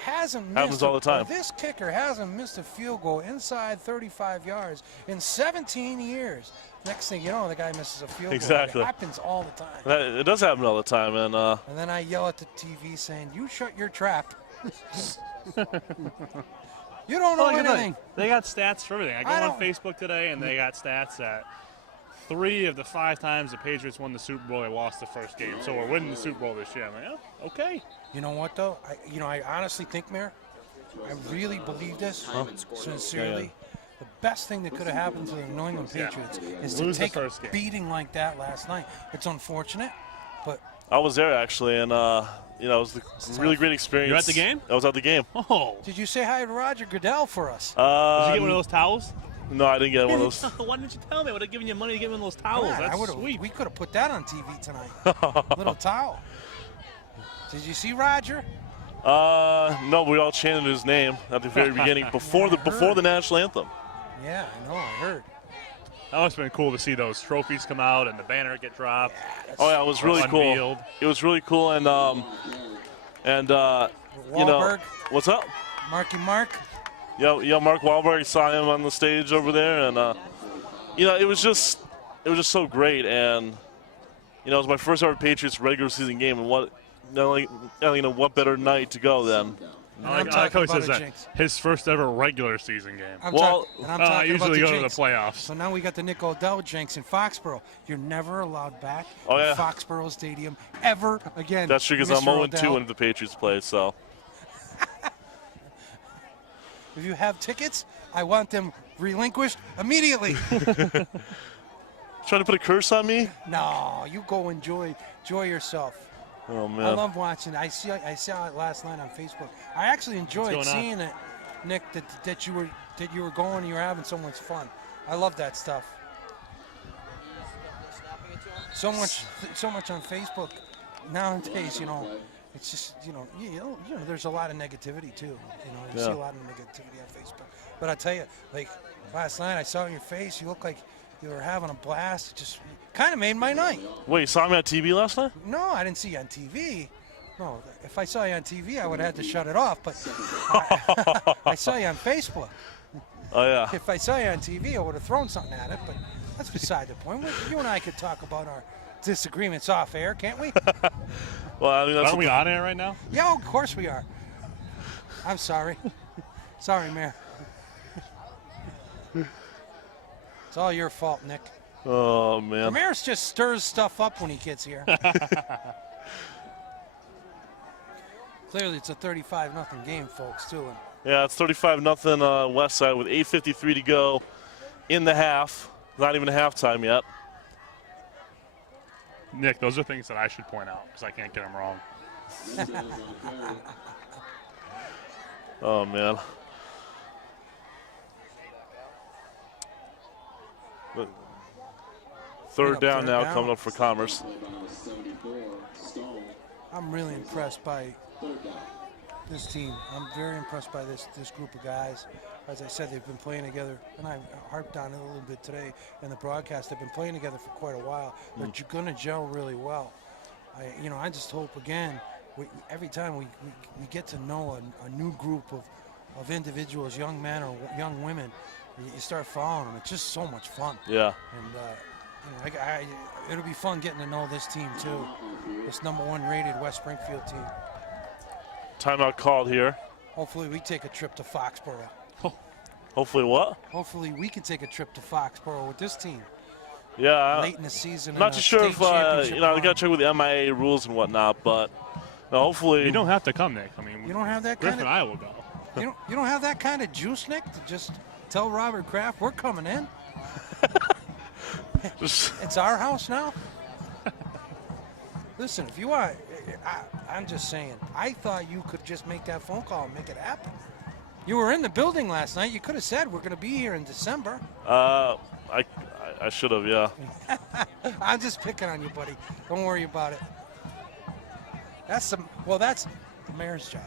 hasn't missed. Happens all the time. This kicker hasn't missed a field goal inside 35 yards in 17 years. Next thing you know, the guy misses a field goal. Exactly. It happens all the time. It does happen all the time. And then I yell at the TV saying, you shut your trap. You don't know anything. They got stats for everything. I go on Facebook today, and they got stats that 3 of the 5 times the Patriots won the Super Bowl, they lost the first game. So we're winning the Super Bowl this year. I'm like, oh, okay. You know what, though? I honestly think, Mayor, I really believe this, sincerely. Yeah. The best thing that could have happened to the New England Patriots is to take a beating like that last night. It's unfortunate, but I was there, actually, and it was a really great experience. You were at the game? I was at the game. Oh. Did you say hi to Roger Goodell for us? Did you get one of those towels? No, I didn't get one of those. Why didn't you tell me? I would have given you money to get one of those towels. That's sweet. We could have put that on TV tonight. Little towel. Did you see Roger? No, we all chanted his name at the very beginning before the national anthem. Yeah, I know. I heard. That must have been cool to see those trophies come out and the banner get dropped. Yeah, it was really cool. It was really cool, and Wahlberg. What's up? Marky Mark. Yeah, Mark Wahlberg. I saw him on the stage over there, and it was just so great, and it was my first ever Patriots regular season game, and what better night to go than. I like how he says that. His first ever regular season game. I usually go to the playoffs. So now we got the Nick Odell jinx in Foxborough. You're never allowed back in Foxborough Stadium ever again. That's true, because I'm 0-2 when the Patriots play, so. If you have tickets, I want them relinquished immediately. Trying to put a curse on me? No, you go enjoy yourself. Oh, man. I love watching. I saw it last night on Facebook. I actually enjoyed seeing it, Nick. That you were going and you were having so much fun. I love that stuff. So much on Facebook nowadays. It's just there's a lot of negativity too. You see a lot of negativity on Facebook. But I tell you, like last night, I saw in your face. You look like you were having a blast. It just kind of made my night. Wait, you saw me on TV last night? No, I didn't see you on TV. No, if I saw you on TV, I would have had to shut it off. But I saw you on Facebook. Oh, yeah. If I saw you on TV, I would have thrown something at it. But that's beside the point. You and I could talk about our disagreements off air, can't we? Well, I mean, aren't we on air right now? Yeah, of course we are. I'm sorry. Sorry, Mayor. It's all your fault, Nick. Oh, man. The mayor just stirs stuff up when he gets here. Clearly, it's a 35-0 game, folks, too. Yeah, it's 35-0 West Side with 8:53 to go in the half. Not even a halftime yet. Nick, those are things that I should point out because I can't get them wrong. Oh, man. Third down now coming up for Commerce. I'm really impressed by this team. I'm very impressed by this group of guys. As I said, they've been playing together, and I harped on it a little bit today in the broadcast. They've been playing together for quite a while. They're going to gel really well. I just hope, again, every time we get to know a new group of individuals, young men or young women, you start following them. It's just so much fun. Yeah. And it'll be fun getting to know this team too. This #1 rated West Springfield team. Timeout called here. Hopefully we take a trip to Foxborough. Hopefully what? Hopefully we can take a trip to Foxborough with this team. Yeah. Late in the season. Not too sure if they got to check with the MIA rules and whatnot, but hopefully. You don't have to come, Nick. I mean, you don't have that Griff kind and of. I will go. You don't have that kind of juice, Nick, to just tell Robert Kraft we're coming in. It's our house now. Listen, if you want, I'm just saying. I thought you could just make that phone call and make it happen. You were in the building last night. You could have said we're going to be here in December. I should have, yeah. I'm just picking on you, buddy. Don't worry about it. That's the mayor's job.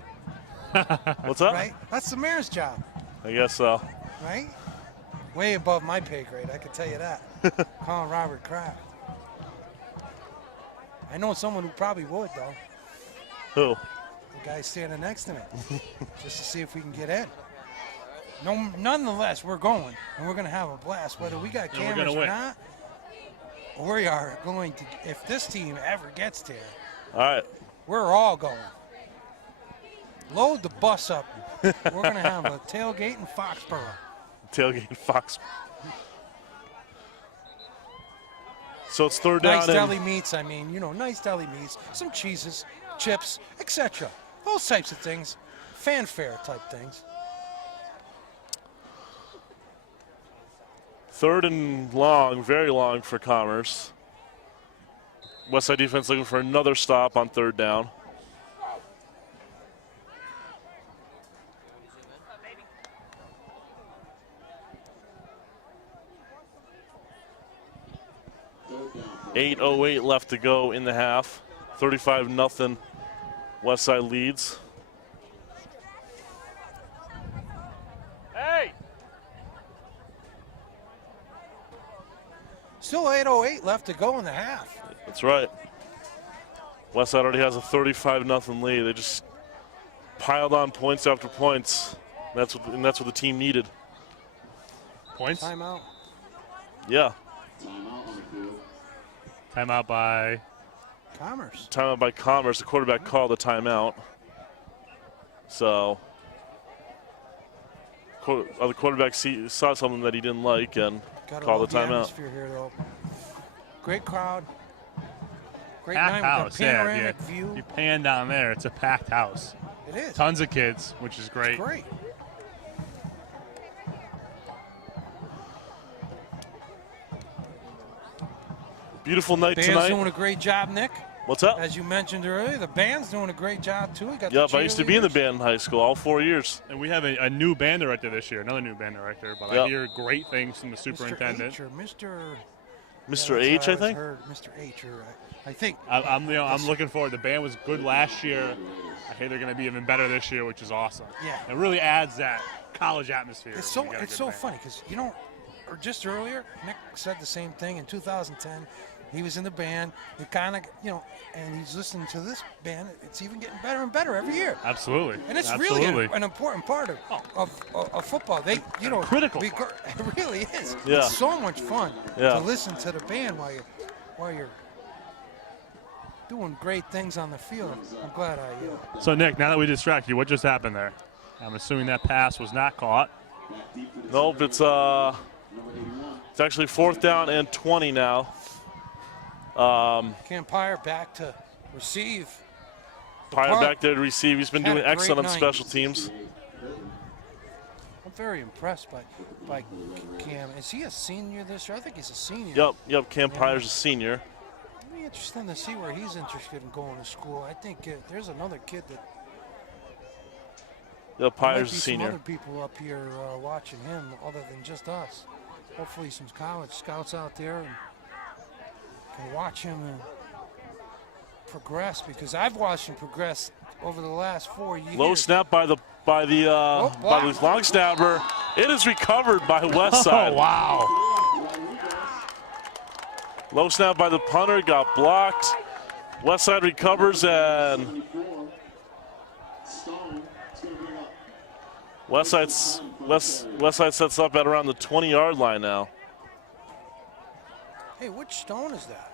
What's up? Right? That's the mayor's job. I guess so. Right? Way above my pay grade, I can tell you that. Calling Robert Kraft. I know someone who probably would, though. Who? The guy standing next to me. Just to see if we can get in. No, nonetheless, we're going, and we're going to have a blast. Whether we got cameras or not, we are going to, if this team ever gets there, all right, we're all going. Load the bus up. We're going to have a tailgate in Foxborough. Tailgate in Foxborough. So it's third down. Nice deli meats, nice deli meats, some cheeses, chips, etc. Those types of things. Fanfare type things. Third and long, very long for Commerce. Westside defense looking for another stop on third down. .808 left to go in the half. 35-0 Westside leads. Hey! Still 8:08 left to go in the half. That's right. Westside already has a 35-0 lead. They just piled on points after points. That's what the team needed. Points? Timeout. Yeah. Timeout by Commerce. Timeout by Commerce. The quarterback called a timeout. So the quarterback saw something that he didn't like and called the timeout. Atmosphere here, though. Great crowd. Great packed night house. with a panoramic Yeah, view. you pan down there, it's a packed house. It is. Tons of kids, which is great. It's great. Beautiful night Band's tonight. doing a great job, Nick. What's up? As you mentioned earlier, the band's doing a great job too. Yep, I used to be in the band in high school, all 4 years. And we have a new band director this year, another new band director. But I hear great things from the superintendent. Mr. H, I think. Mr. H, I think. I'm looking forward. The band was good last year. I think they're going to be even better this year, which is awesome. Yeah. It really adds that college atmosphere. It's so funny because or just earlier, Nick said the same thing in 2010. He was in the band. He kind of, and he's listening to this band. It's even getting better and better every year. Absolutely. And it's really an important part of football. Critical. It really is. Yeah. It's so much fun to listen to the band while you're doing great things on the field. I'm glad I. So Nick, now that we distract you, what just happened there? I'm assuming that pass was not caught. Nope, it's actually 4th down and 20 now. Cam Pyre back to receive. Pyre back there to receive. He's been doing excellent on night. special teams. I'm very impressed by Cam. Is he a senior this year? I think he's a senior. Yep. Cam Pyre's a senior. It'll be interesting to see where he's interested in going to school. I think there's another kid that. Yep, Pyre's a some senior. other people up here watching him other than just us. Hopefully some college scouts out there and can watch him and progress, because I've watched him progress over the last 4 years. Low snap by the long snapper. It is recovered by Westside. Oh, wow. Low snap by the punter, got blocked. Westside recovers and Westside sets up at around the 20-yard line now. Hey, which stone is that?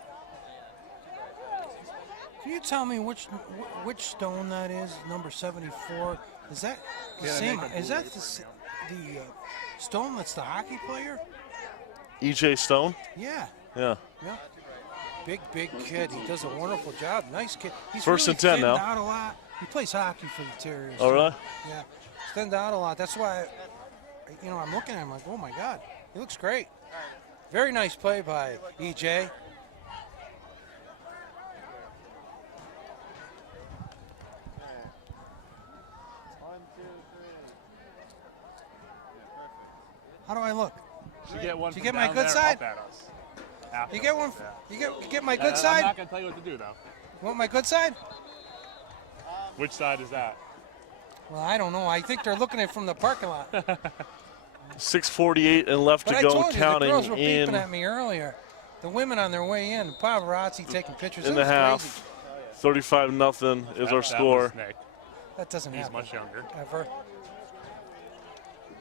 Can you tell me which stone that is? Number 74. Is that the same? Is that the stone that's the hockey player? E.J. Stone? Yeah. Yeah. Yeah. Big kid. He does a wonderful job. Nice kid. He's First really and 10 now. Out a lot. He plays hockey for the Terriers. Oh, really? Yeah. Extend out a lot. That's why, I'm looking at him like, oh my God, he looks great. Very nice play by EJ. How do I look? You get one. Did you get my good side? You get one. You get my good side. I'm not gonna tell you what to do though. You want my good side? Which side is that? Well, I don't know. I think they're looking at it from the parking lot. 6:48 and left But to I go. told you, Counting the girls were in beeping at me earlier. The women on their way in, paparazzi taking pictures. in the half. 35-0 is our score. That doesn't He's happen. much younger. Ever.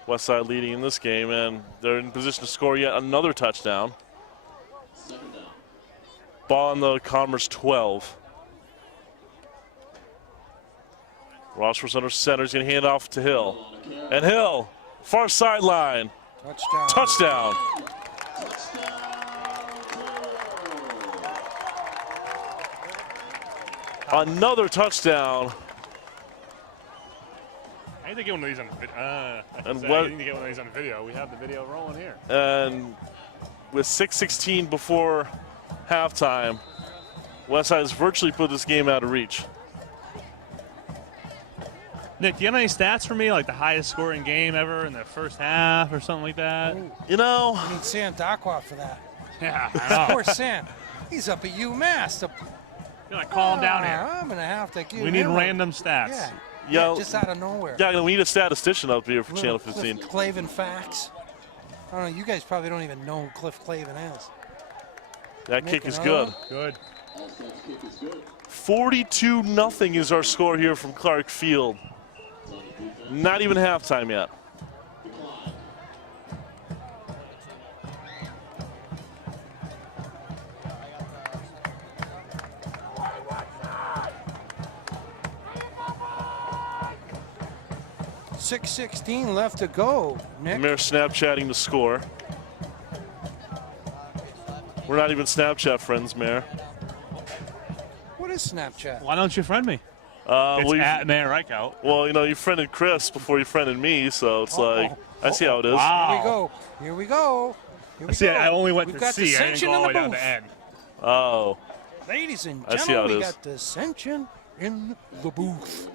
Westside leading in this game, and they're in position to score yet another touchdown. Ball on the Commerce 12. Rossworth under center. He's going to hand off to Hill. And Hill, far sideline. Touchdown. Another touchdown. I need to get one of these on the video. I need to get one of these on the video. We have the video rolling here. And with 6:16 before halftime, Westside has virtually put this game out of reach. Nick, do you have any stats for me, like the highest scoring game ever in the first half or something like that? Ooh. You know, I need Sam Dockwat for that. Yeah, I know. Poor Sam. He's up at UMass. You gotta calm down here. I'm gonna have to give We need him random stats. Yeah, just out of nowhere. Yeah, we need a statistician up here for Channel 15. Cliff Clavin facts. I don't know. You guys probably don't even know who Cliff Clavin is. That kick is good. Good. 42-0 is our score here from Clark Field. Not even halftime yet. .616 left to go, Nick. Mayor Snapchatting the score. We're not even Snapchat friends, Mayor. What is Snapchat? Why don't you friend me? It's at Mayor Reichout. Well, you friended Chris before you friended me, so it's I see how it is. Wow. Here we go. See, I only went We've to got C. I didn't go all the way down booth. to N. Oh. Ladies and I see how gentlemen, it we is. got dissension in the booth.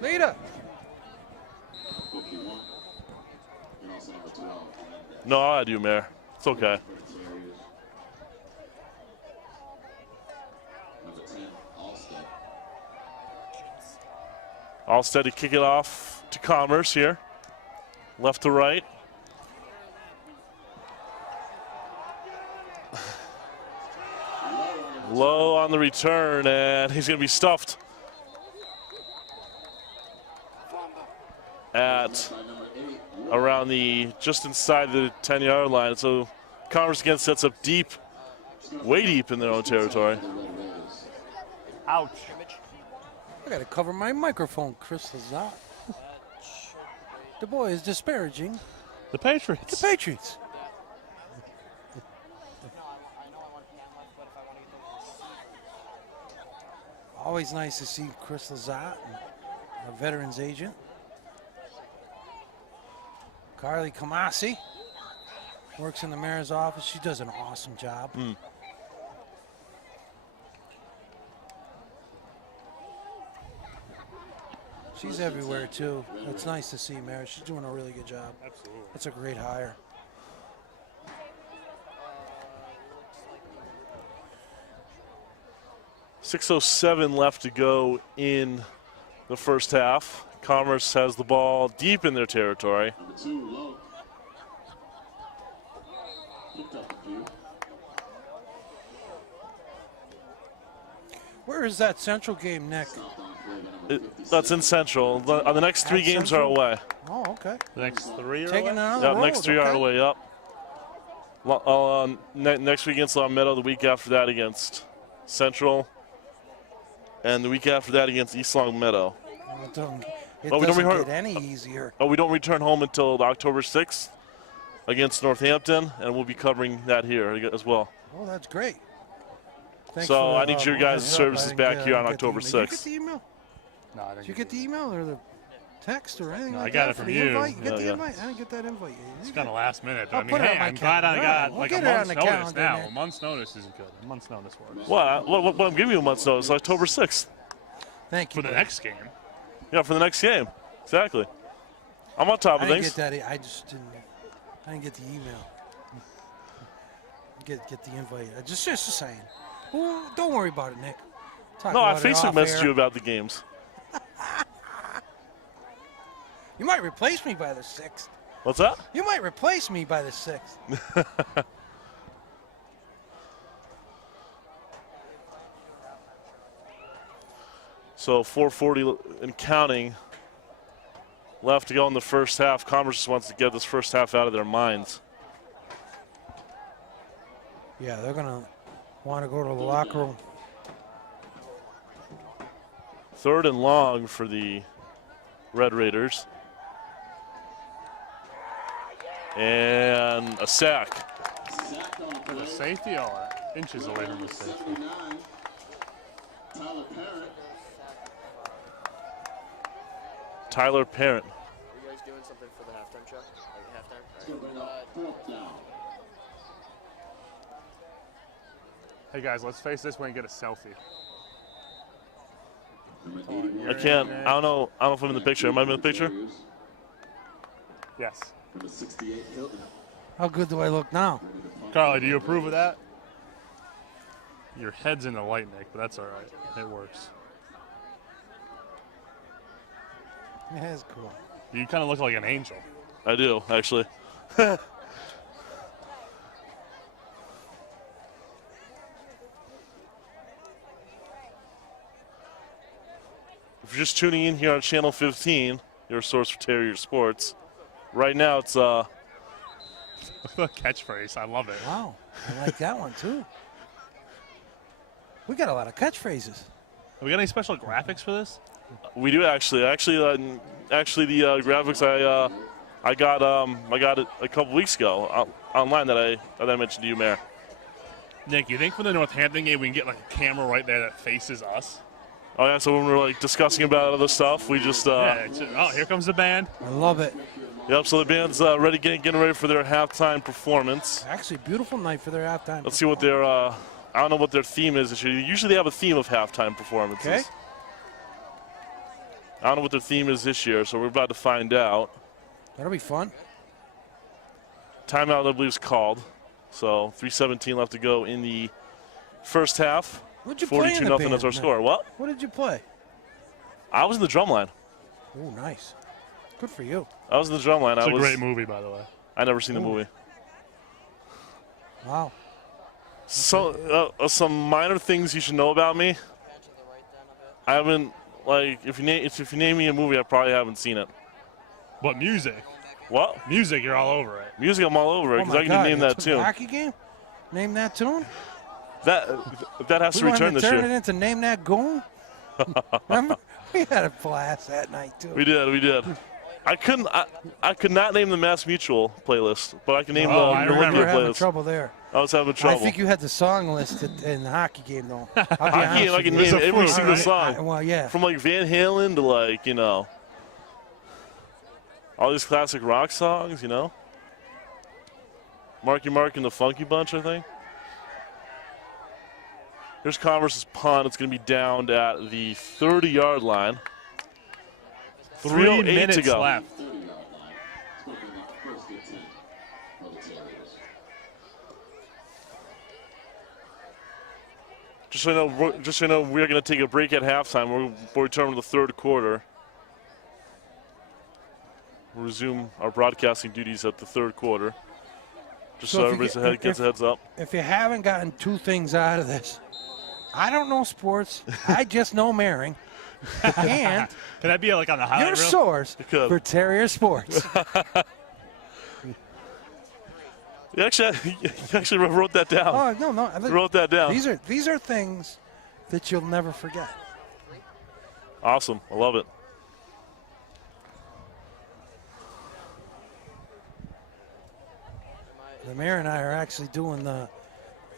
Lita. No, I do, Mayor. It's okay. Allstead to kick it off to Commerce here. Left to right. Low on the return, and he's going to be stuffed at around just inside the 10-yard line. So Commerce again sets up deep, way deep in their own territory. Ouch. I got to cover my microphone, Chris Lazat. The boy is disparaging The Patriots. the Patriots. Always nice to see Chris Lazat, our veterans agent. Carly Kamasi works in the mayor's office. She does an awesome job. She's everywhere too. It's nice to see Mayor. She's doing a really good job. Absolutely. It's a great hire. .607 left to go in the first half. Commerce has the ball deep in their territory. Where is that Central game, Nick? That's in Central. The next 3 games are away. Oh, okay. The next 3 are Taking away? it on the Yep, road. next 3 are away. Yep. Next week against Long Meadow. The week after that against Central, and the week after that against East Long Meadow. It doesn't get any easier. Oh, we don't return home until October 6th against Northampton, and we'll be covering that here as well. Oh, that's great. Thanks So for, I need your guys' heads up. services I back didn't here on get the October email. Did you 6th. get the email? No, I didn't. Did you get the email or the text or anything No, like I got that it from for the you. invite? You get the Yeah. invite? I didn't get that invite. It's kind of last minute, but I'll I mean, put it on hey, my I'm glad I calendar. got We'll like get a it on month's the notice calendar, now. man. A month's notice is good. A month's notice works. What I'm giving you a month's notice, October 6th. Thank you. For the buddy. next game. Yeah, for the next game. Exactly. I'm on top I of didn't things. get that. I just didn't. I didn't get the email. Get the invite. Just saying. Well, don't worry about it, Nick. Talk No, I about it Facebook off messaged air. you about the games. You might replace me by the 6th. What's that? You might replace me by the 6th. So 4:40 and counting left to go in the first half. Commerce just wants to get this first half out of their minds. Yeah, they're going to want to go to the locker room. 3rd and long for the Red Raiders. And a sack. For the safety, or inches away from the safety. Tyler Parent. Are you guys doing something for the halftime show? Like halftime? All right. Hey guys, let's face this way and get a selfie. I can't. I don't know if I'm in the picture. Am I in the picture? Yes. How good do I look now? Carly, do you approve of that? Your head's in the light, Nick, but that's all right. It works. Yeah, that's cool. You kind of look like an angel. I do, actually. If you're just tuning in here on Channel 15, your source for Terrier Sports, right now it's Catchphrase, I love it. Wow, I like that one too. We got a lot of catchphrases. Have we got any special graphics for this? we do actually. Actually, the graphics I got it a couple weeks ago online that I mentioned to you, Mayor. Nick, you think for the Northampton game we can get like a camera right there that faces us? Oh yeah, so when we're like discussing about other stuff, we just Yeah, oh, here comes the band. I love it. Yep, so the band's ready, getting ready for their halftime performance. Actually, beautiful night for their halftime. Let's see what their I don't know what their theme is this year. Usually they have a theme of halftime performances. Okay. I don't know what their theme is this year, so we're about to find out. That'll be fun. Timeout, I believe, is called. So 3:17 left to go in the first half. What'd you play in the 42-0 band, is our Nick? score. What? What did you play? I was in the drum line. Oh, nice. Good for you. I was in the drum line. It's a great movie, by the way. I never seen the Ooh. movie. Wow. So some minor things you should know about me. I haven't if you name me a movie, I probably haven't seen it. But music, What? music, you're all over it. Music, I'm all over it Oh because my I can God, name that's that for the tune. hockey game? Name that tune? That has to We return wanted to this turn year. it into Name That Goon? Remember? We had a blast that night, too. We did. I could not name the Mass Mutual playlist, but I can name Oh, the I You remember. Olympia were having playlist. trouble there. I was having trouble. I think you had the song list in the hockey game, though. I'll be Hockey, honest I with can you. name There's a every fluke, single right? song. Well, yeah. From Van Halen to all these classic rock songs, Marky Mark and the Funky Bunch, I think. Here's Converse's punt. It's going to be down at the 30-yard line. 3 3:08 minutes to go. left. Just so you know, we're going to take a break at halftime. We'll return to the third quarter. We'll resume our broadcasting duties at the third quarter. Just So so if you everybody gets a heads up. If you haven't gotten two things out of this, I don't know sports. I just know marrying. And Can that be like on the highlight your reel? source could. for Terrier Sports. You actually wrote that down. Oh, no. You wrote that down. These are things that you'll never forget. Awesome. I love it. The mayor and I are actually doing the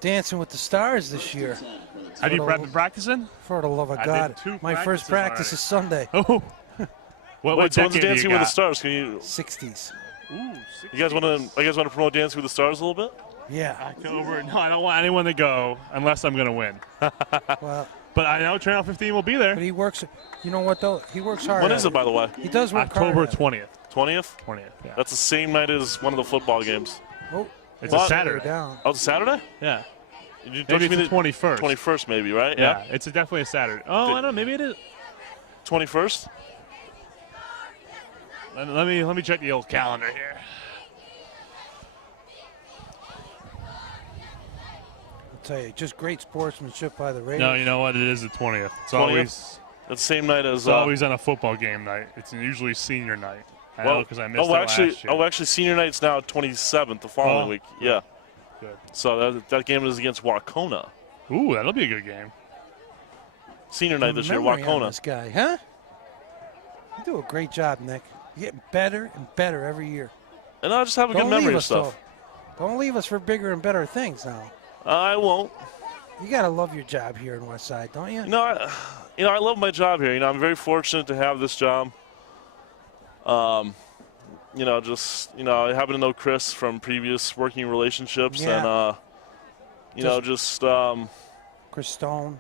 Dancing with the Stars this year. Have you been practicing? For the love of I God. did 2 My first practice already. is Sunday. Oh. What Wait, so when's decade do you Dancing with the got? Stars? Can you 60s. Ooh, you guys want to promote Dancing with the Stars a little bit? Yeah. October. No, I don't want anyone to go unless I'm going to win. Well, But I know Channel 15 will be there. but he works. You know what though? He works hard. When at is it, by the way? He does work October hard. at it. 20th. 20th? 20th, yeah. That's the same night as one of the football games. Oh, It's What? a Saturday. Down. Oh, it's a Saturday? Yeah. Don't Maybe you mean it's the 21st. 21st, maybe, right? Yeah, it's definitely a Saturday. Oh, I don't know. Maybe it is. 21st? Let me check the old calendar here. I'll tell you, just great sportsmanship by the Raiders. No, you know what? It is the 20th. It's 20th? always That's the same night as. it's always on a football game night. It's usually senior night. I know because I missed it actually, last year. actually, senior night's now 27th, the following Oh, week. good. Yeah. Good. So that game is against Wacona. Ooh, that'll be a good game. Senior night this year, Memory on Wacona. this guy, huh? You do a great job, Nick. You're getting better and better every year. And I just have a good Don't memory leave of us, stuff. though. Don't leave us for bigger and better things now. I won't. You gotta love your job here in Westside, don't you? I love my job here. I'm very fortunate to have this job. I happen to know Chris from previous working relationships, Yeah. and Chris Stone.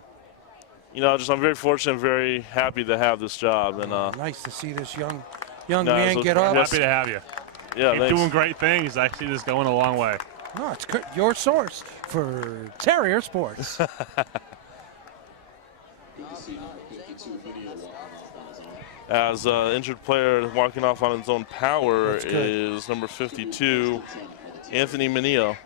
I'm very fortunate, and very happy to have this job, and Nice to see this young Yeah, man so- get up. Yes. Happy to have you. yeah, Keep thanks. doing great things. I see this going a long way. No, it's good. Your source for Terrier Sports. Good to see number 52 video walking off on his own. As injured player walking off on his own power That's good. is number 52, Anthony Mineo.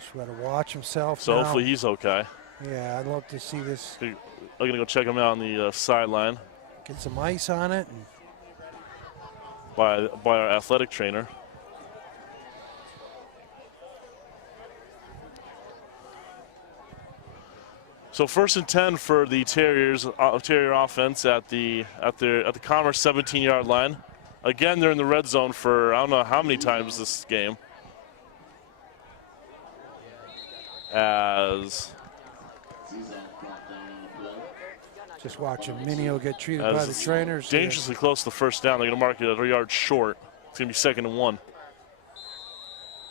Just got to watch himself. So now. hopefully he's okay. Yeah, I'd love to see this. I'm gonna go check him out on the sideline Get some ice on it. And by our athletic trainer. So 1st and 10 for the Terriers, Terrier offense at the Commerce 17-yard line. Again, they're in the red zone for I don't know how many times this game. As just watching Minio get treated by the it's trainers. dangerously close to the first down. They're going to mark it a yard short. It's going to be 2nd and 1.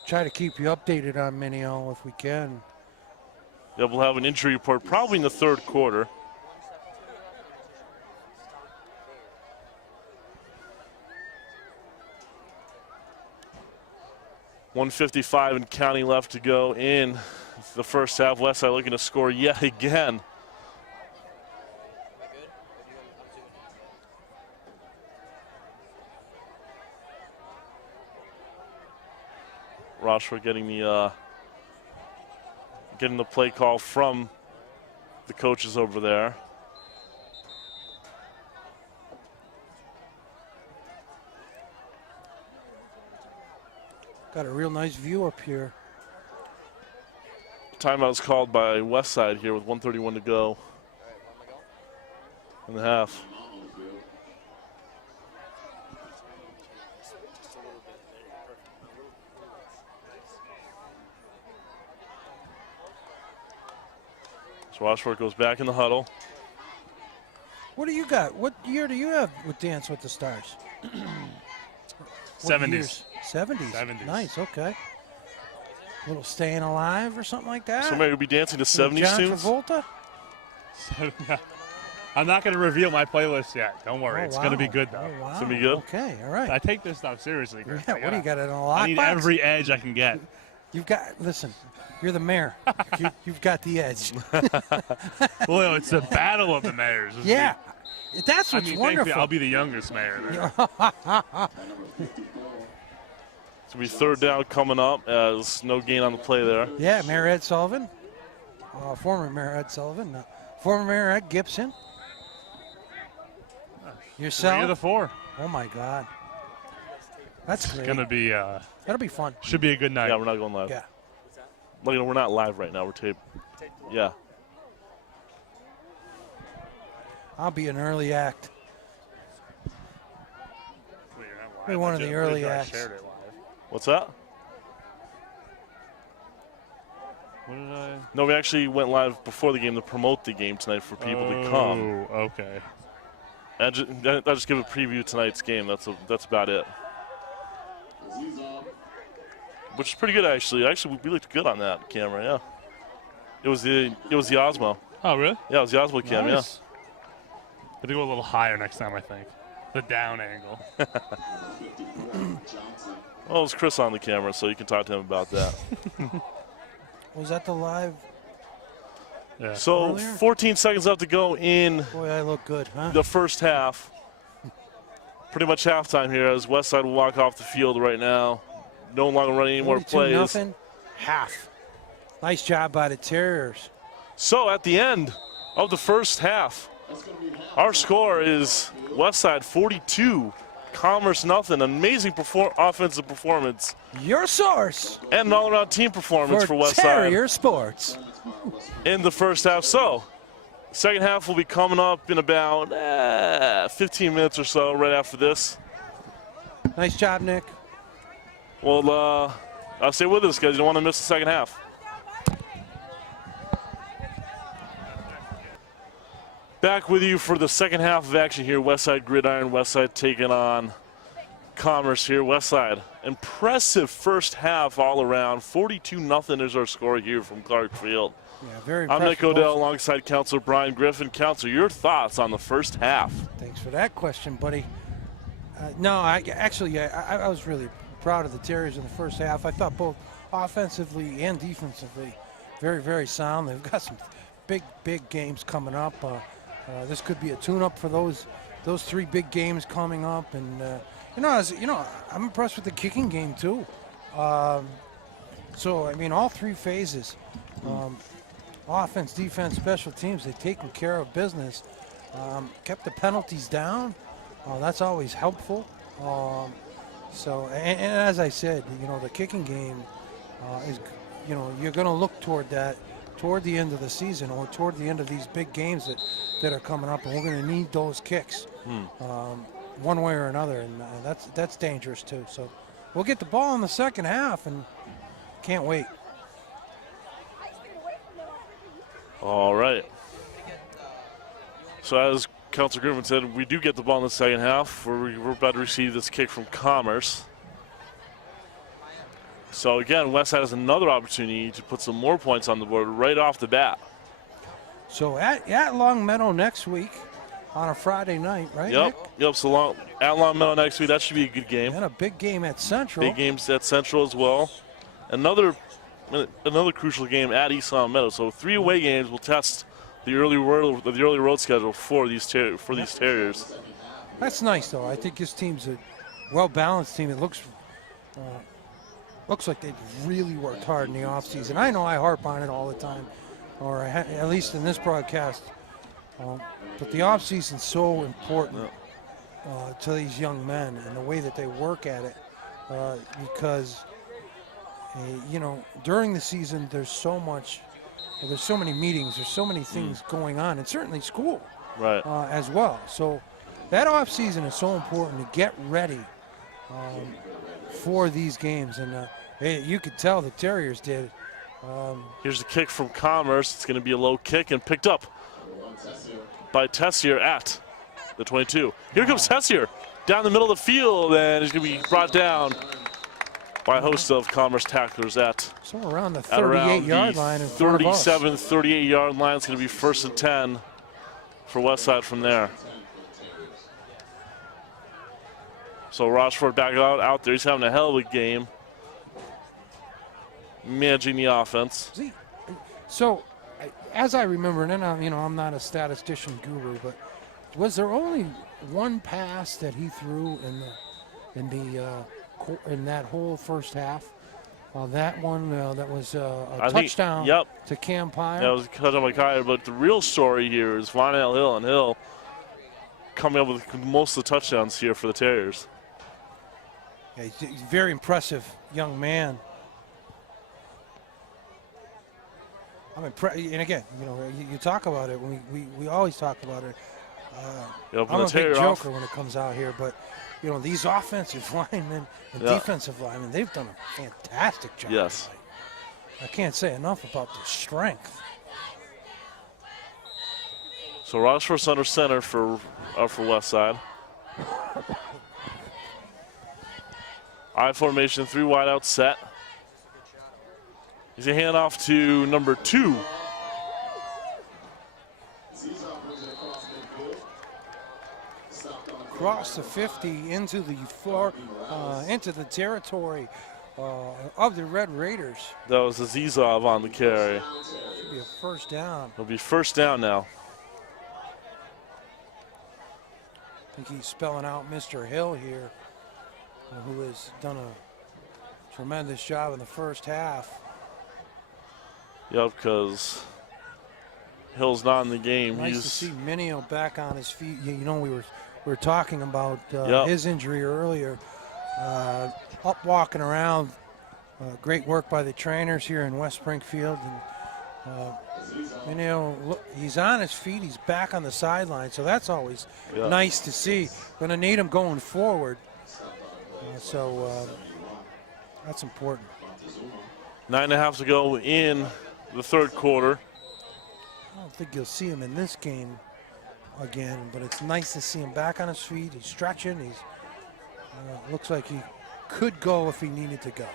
Try to keep you updated on Minio if we can. Yeah, we'll have an injury report probably in the 3rd quarter. .155 and counting left to go in the first half. Westside looking to score yet again. Rochford getting the play call from the coaches over there. Got a real nice view up here. Timeout is called by Westside here with 1:31 to go in the half. So Rochford goes back in the huddle. What do you got? What year do you have with Dance with the Stars? 70s. 70s. 70s. Nice, okay. Little Staying Alive or something like that? Somebody will be dancing to 70s John tunes. Travolta? I'm not going to reveal my playlist yet. Don't worry. Oh, It's going to be wow. good, though. Oh, wow. It's gonna be good? Okay, all right. I take this stuff seriously, Chris. Yeah, what do you got in a lockbox? I need every edge I can get. You've got, listen, you're the mayor. You've got the edge. Well, it's the battle of the mayors. isn't Yeah, it? that's I what's mean, wonderful. thankfully, I'll be the youngest mayor there. It's going to be 3rd down coming up as no gain on the play there. Yeah, Mayor Ed Sullivan, former Mayor Ed Sullivan, Former Mayor Ed Gibson. Yourself? 3 of the 4. Oh my God. That's great. It's gonna be. That'll be fun. Should be a good night. Yeah, we're not going live. Yeah. Like, we're not live right now. We're taped. Yeah. I'll be an early act. Wait, you're not live. Be one of the early I acts. shared it live. What's that? What did I? No, we actually went live before the game to promote the game tonight for people to come. Oh, okay. I just give a preview of tonight's game. That's about it. Which is pretty good, actually. Actually, we looked good on that camera. Yeah. It was the Osmo. Oh, really? Yeah, it was the Osmo cam. Nice. I have to go a little higher next time, I think. The down angle. Well, it was Chris on the camera, so you can talk to him about that. Was that the live? Yeah. So, Earlier? 14 seconds left to go in Boy, I look good, huh? the first half. Pretty much halftime here as Westside will walk off the field right now. No longer running any more 42 plays. nothing. Half. Nice job by the Terriers. So at the end of the first half, our score is Westside 42, Commerce nothing. Amazing offensive performance Your source and an all-around team performance for Westside Terrier Sports. in the first half. So second half will be coming up in about 15 minutes or so right after this. Nice job, Nick. Well, stay with us, guys. You don't want to miss the second half. Back with you for the second half of action here. Westside Gridiron. Westside taking on Commerce here. Westside, impressive first half all around. 42-0 is our score here from Clark Field. Yeah, very I'm Nick impressive. Odell alongside Counselor Brian Griffin. Counselor, your thoughts on the first half? Thanks for that question, buddy. I was really proud of the Terriers in the first half. I thought both offensively and defensively very, very sound. They've got some big games coming up. This could be a tune-up for those 3 big games coming up. And I'm impressed with the kicking game too. So I mean, all 3 phases, offense, defense, special teams, they've taken care of business. Kept the penalties down. That's always helpful. So, and as I said, the kicking game is, you're going to look toward that toward the end of the season or toward the end of these big games that are coming up, and we're going to need those kicks one way or another, and that's dangerous too. So we'll get the ball in the second half, and can't wait. All right. So as Counselor Griffin said, we do get the ball in the second half. We're about to receive this kick from Commerce. So again, Westside has another opportunity to put some more points on the board right off the bat. So at Long Meadow next week on a Friday night, right? Yep, Nick? yep. So at Long Meadow next week, that should be a good game. And a big game at Central. Big games at Central as well. Another crucial game at East Long Meadow. So 3 away games will test the early road schedule for these Terriers. That's nice, though. I think this team's a well-balanced team. It looks like they've really worked hard in the offseason. I know I harp on it all the time, or at least in this broadcast. But the offseason's so important to these young men and the way that they work at it, because during the season there's so many meetings, there's so many things going on, and certainly school as well. So that offseason is so important to get ready for these games, and you could tell the Terriers did. Here's the kick from Commerce. It's going to be a low kick and picked up by Tessier at the 22. Here comes Tessier down the middle of the field, and he's going to be brought down by a host of Commerce tacklers at around the 38-yard line in front of us. 37, 38-yard line. It's going to be 1st and 10 for Westside from there. So Rochford back out there. He's having a hell of a game, managing the offense. So, as I remember, and I'm not a statistician guru, but was there only one pass that he threw in that whole first half? Well, that one, that was a I think- touchdown yep. to Cam Pyer. That was a touchdown by Kyer, but the real story here is Vonell Hill, and Hill coming up with most of the touchdowns here for the Terriers. Yeah, he's a very impressive young man. I'm impressed, and again, you know, you talk about it. We always talk about it. Yep, I'm a big Terrier joker when it comes out here, but you know, these offensive linemen and Yeah. defensive linemen, they've done a fantastic job. Yes. I can't say enough about the strength. So Rochfort's under center for Westside. I formation, 3 wide out set. He's going to hand off to number 2. Across the 50 into the floor, into the territory of the Red Raiders. That was Azizov on the carry. Should be a first down. It'll be first down now. I think he's spelling out Mr. Hill here, who has done a tremendous job in the first half. Yep, because Hill's not in the game. Nice He's to see Minio back on his feet. You know, we were talking about his injury earlier. Up walking around. Great work by the trainers here in West Springfield. And Minio, he's on his feet. He's back on the sideline, so that's always nice to see. Going to need him going forward. So that's important. 9.5 to go in the third quarter. I don't think you'll see him in this game again, but it's nice to see him back on his feet. He's stretching. He's looks like he could go if he needed to go.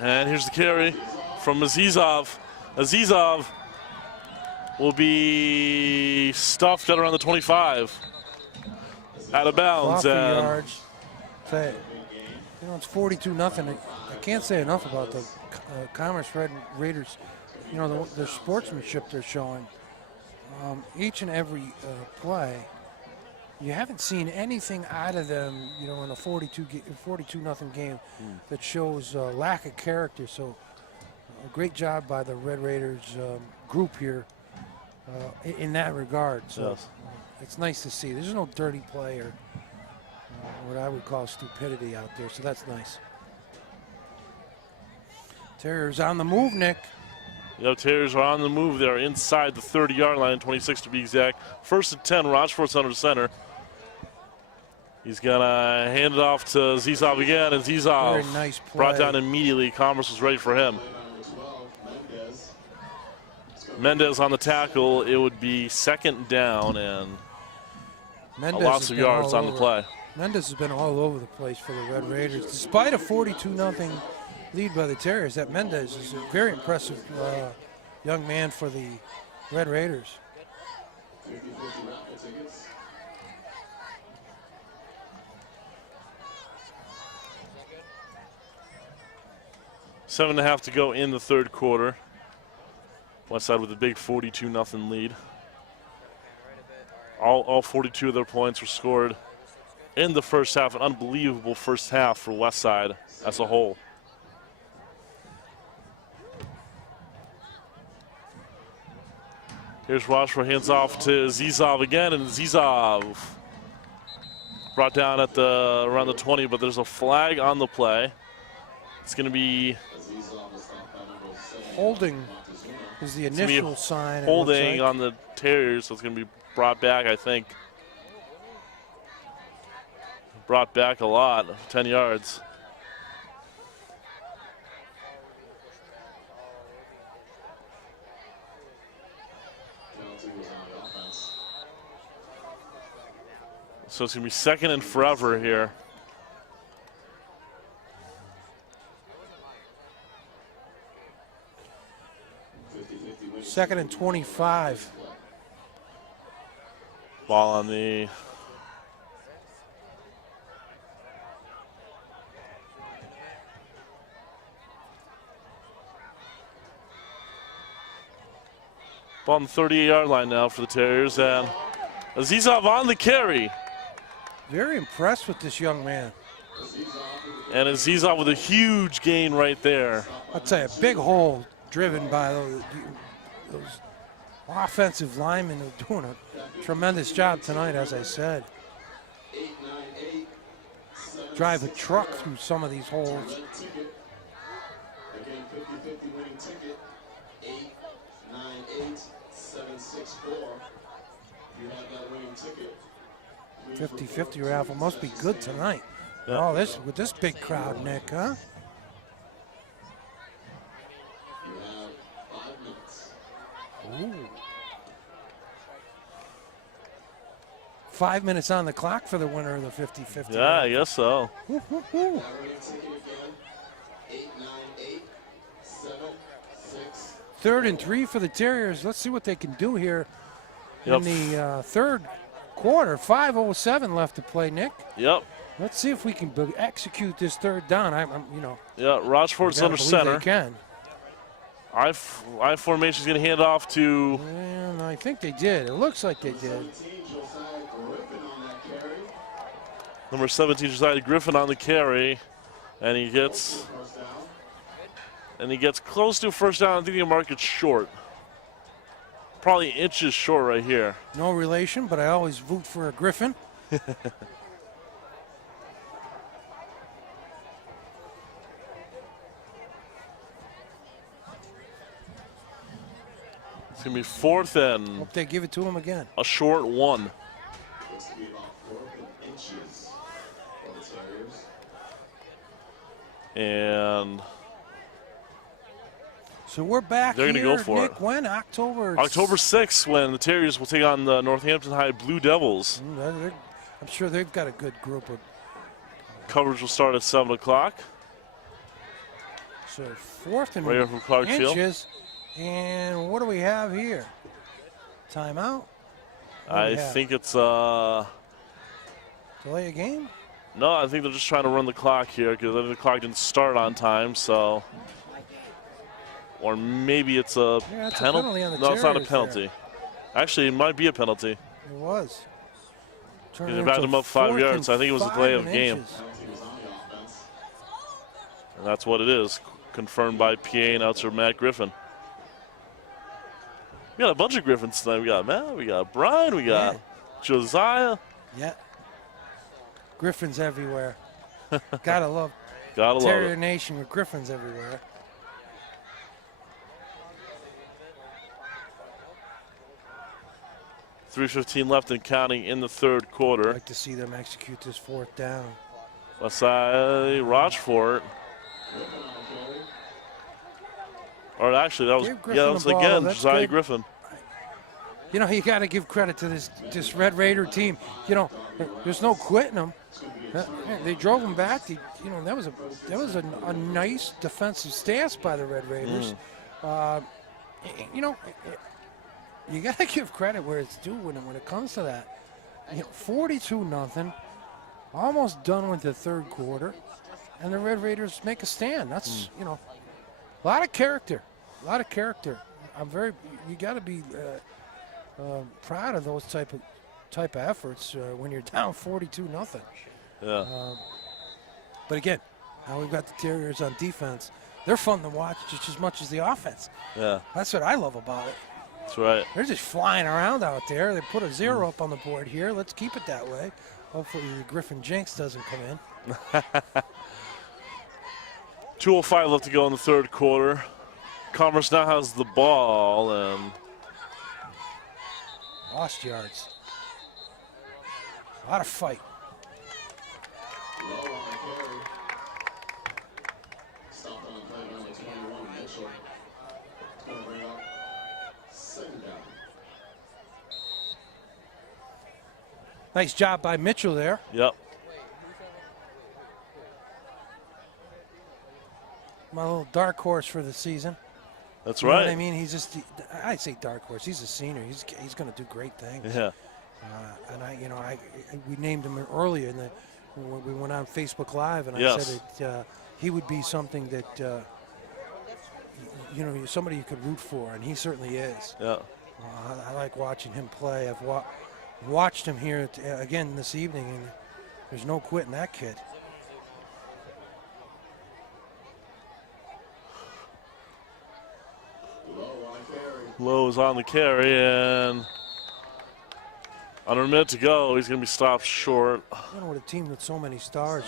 And here's the carry from Azizov. Azizov will be stuffed at around the 25. Out of bounds. 50 yards. Say, you know, it's 42-0. I can't say enough about the Commerce Raiders. You know, the sportsmanship they're showing. Each and every play, you haven't seen anything out of them, you know, in a 42-0 game that shows lack of character. So a great job by the Red Raiders group here in that regard. So it's nice to see. There's no dirty play or what I would call stupidity out there. So that's nice. Terriers on the move, Nick. Terriers are on the move. They're inside the 30-yard line, 26 to be exact. First and 10, Rochefort's under center. He's going to hand it off to Zizov again, and Zizov Very nice play. Brought down immediately. Commerce was ready for him. Mendez on the tackle. It would be second down and lots of yards on the play. Mendez has been all over the place for the Red Raiders. Despite a 42-0 lead by the Terriers, that Mendez is a very impressive young man for the Red Raiders. 7.5 to go in the third quarter. Westside with a big 42-0 lead. All 42 of their points were scored in the first half. An unbelievable first half for Westside as a whole. Here's Rochefort, hands off to Zizov again, and Zizov brought down at around the 20, but there's a flag on the play. It's going to be holding is the initial sign. Holding on the Terriers, so it's going to be brought back, I think. Brought back a lot, 10 yards. So it's going to be second and forever here. Second and 25. Ball on the Ball on the 38-yard line now for the Terriers, and Azizov on the carry. Very impressed with this young man. And Azizov with a huge gain right there. I'll tell you, a big hole driven by those offensive linemen who are doing a tremendous job tonight, as I said. Drive a truck through some of these holes. Again, 50-50 winning ticket, 898-764. You have that winning ticket. 50-50 raffle must be good tonight. Yeah. Oh, this with this big crowd, Nick, huh? You have 5 minutes. Ooh. 5 minutes on the clock for the winner of the 50-50. Yeah, I guess so. Woo, woo, woo. That winning ticket again, 898-764. 3rd and 3 for the Terriers. Let's see what they can do here in the third quarter. 5:07 left to play, Nick. Yep. Let's see if we can execute this third down. Yeah, Rochford's under center. They can. I formation's going to hand off to. And I think they did. It looks like they did. Number 17, Josiah Griffin on the carry, and he gets close to a first down. I think he'll mark it short. Probably inches short right here. No relation, but I always vote for a Griffin. It's going to be 4th and Hope they give it to him again. a short 1. Looks to be about 4 inches for the Terriers. And So we're back they're here, going to go for Nick, it. when? October 6th, when the Terriers will take on the Northampton High Blue Devils. I'm sure they've got a good group of. Coverage will start at 7 o'clock. So 4th and Right here from Clark Field. inches. And what do we have here? Timeout? What do we I have? think it's Delay a game? no, I think they're just trying to run the clock here because the clock didn't start on time, so. Or maybe it's a Yeah, it's a penalty. penalty on the No, it's not a Terriers penalty. there. Actually, it might be a penalty. It was. Turned They it backed into him up 5 4th yards. and I think it was a 5 delay of and game. inches. And that's what it is, confirmed by PA announcer Matt Griffin. We got a bunch of Griffins tonight. We got Matt, we got Brian, we got Josiah. Yeah. Griffins everywhere. Gotta love Gotta love Terrier it. Nation with Griffins everywhere. .3:15 left and counting in the third I'd quarter. like to see them execute this 4th down. Westside Rochford. Or actually, that was Give Griffin that was the ball. again That's Josiah good. Griffin. You know, you got to give credit to this Red Raider team. You know, there's no quitting them. They drove them back. That was a nice defensive stance by the Red Raiders. You got to give credit where it's due when it comes to that. 42-0, almost done with the third quarter, and the Red Raiders make a stand. That's a lot of character, You got to be proud of those type of efforts when you're down 42-0. Yeah. But again, now we've got the Terriers on defense. They're fun to watch just as much as the offense. Yeah. That's what I love about it. That's right. They're just flying around out there. They put a 0 up on the board here. Let's keep it that way. Hopefully the Griffin jinx doesn't come in. 2:05 left to go in the third quarter. Commerce now has the ball, and Lost yards. A lot of fight. Low on the carry. Stopped on the play number 21, Mitchell. It's going to bring up 2nd down. Nice job by Mitchell there. yep. My little dark horse for the season. That's You know right. what I mean? He's just, I say dark horse. He's a senior. He's going to do great things. Yeah. And we named him earlier when we went on Facebook Live, and I Yes. said that he would be something that somebody you could root for, and he certainly is. Yeah. I like watching him play. I've watched him here again this evening, and there's no quitting that kid. Lowe is on the carry, and under a minute to go, he's going to be stopped short. You know, with a team with so many stars,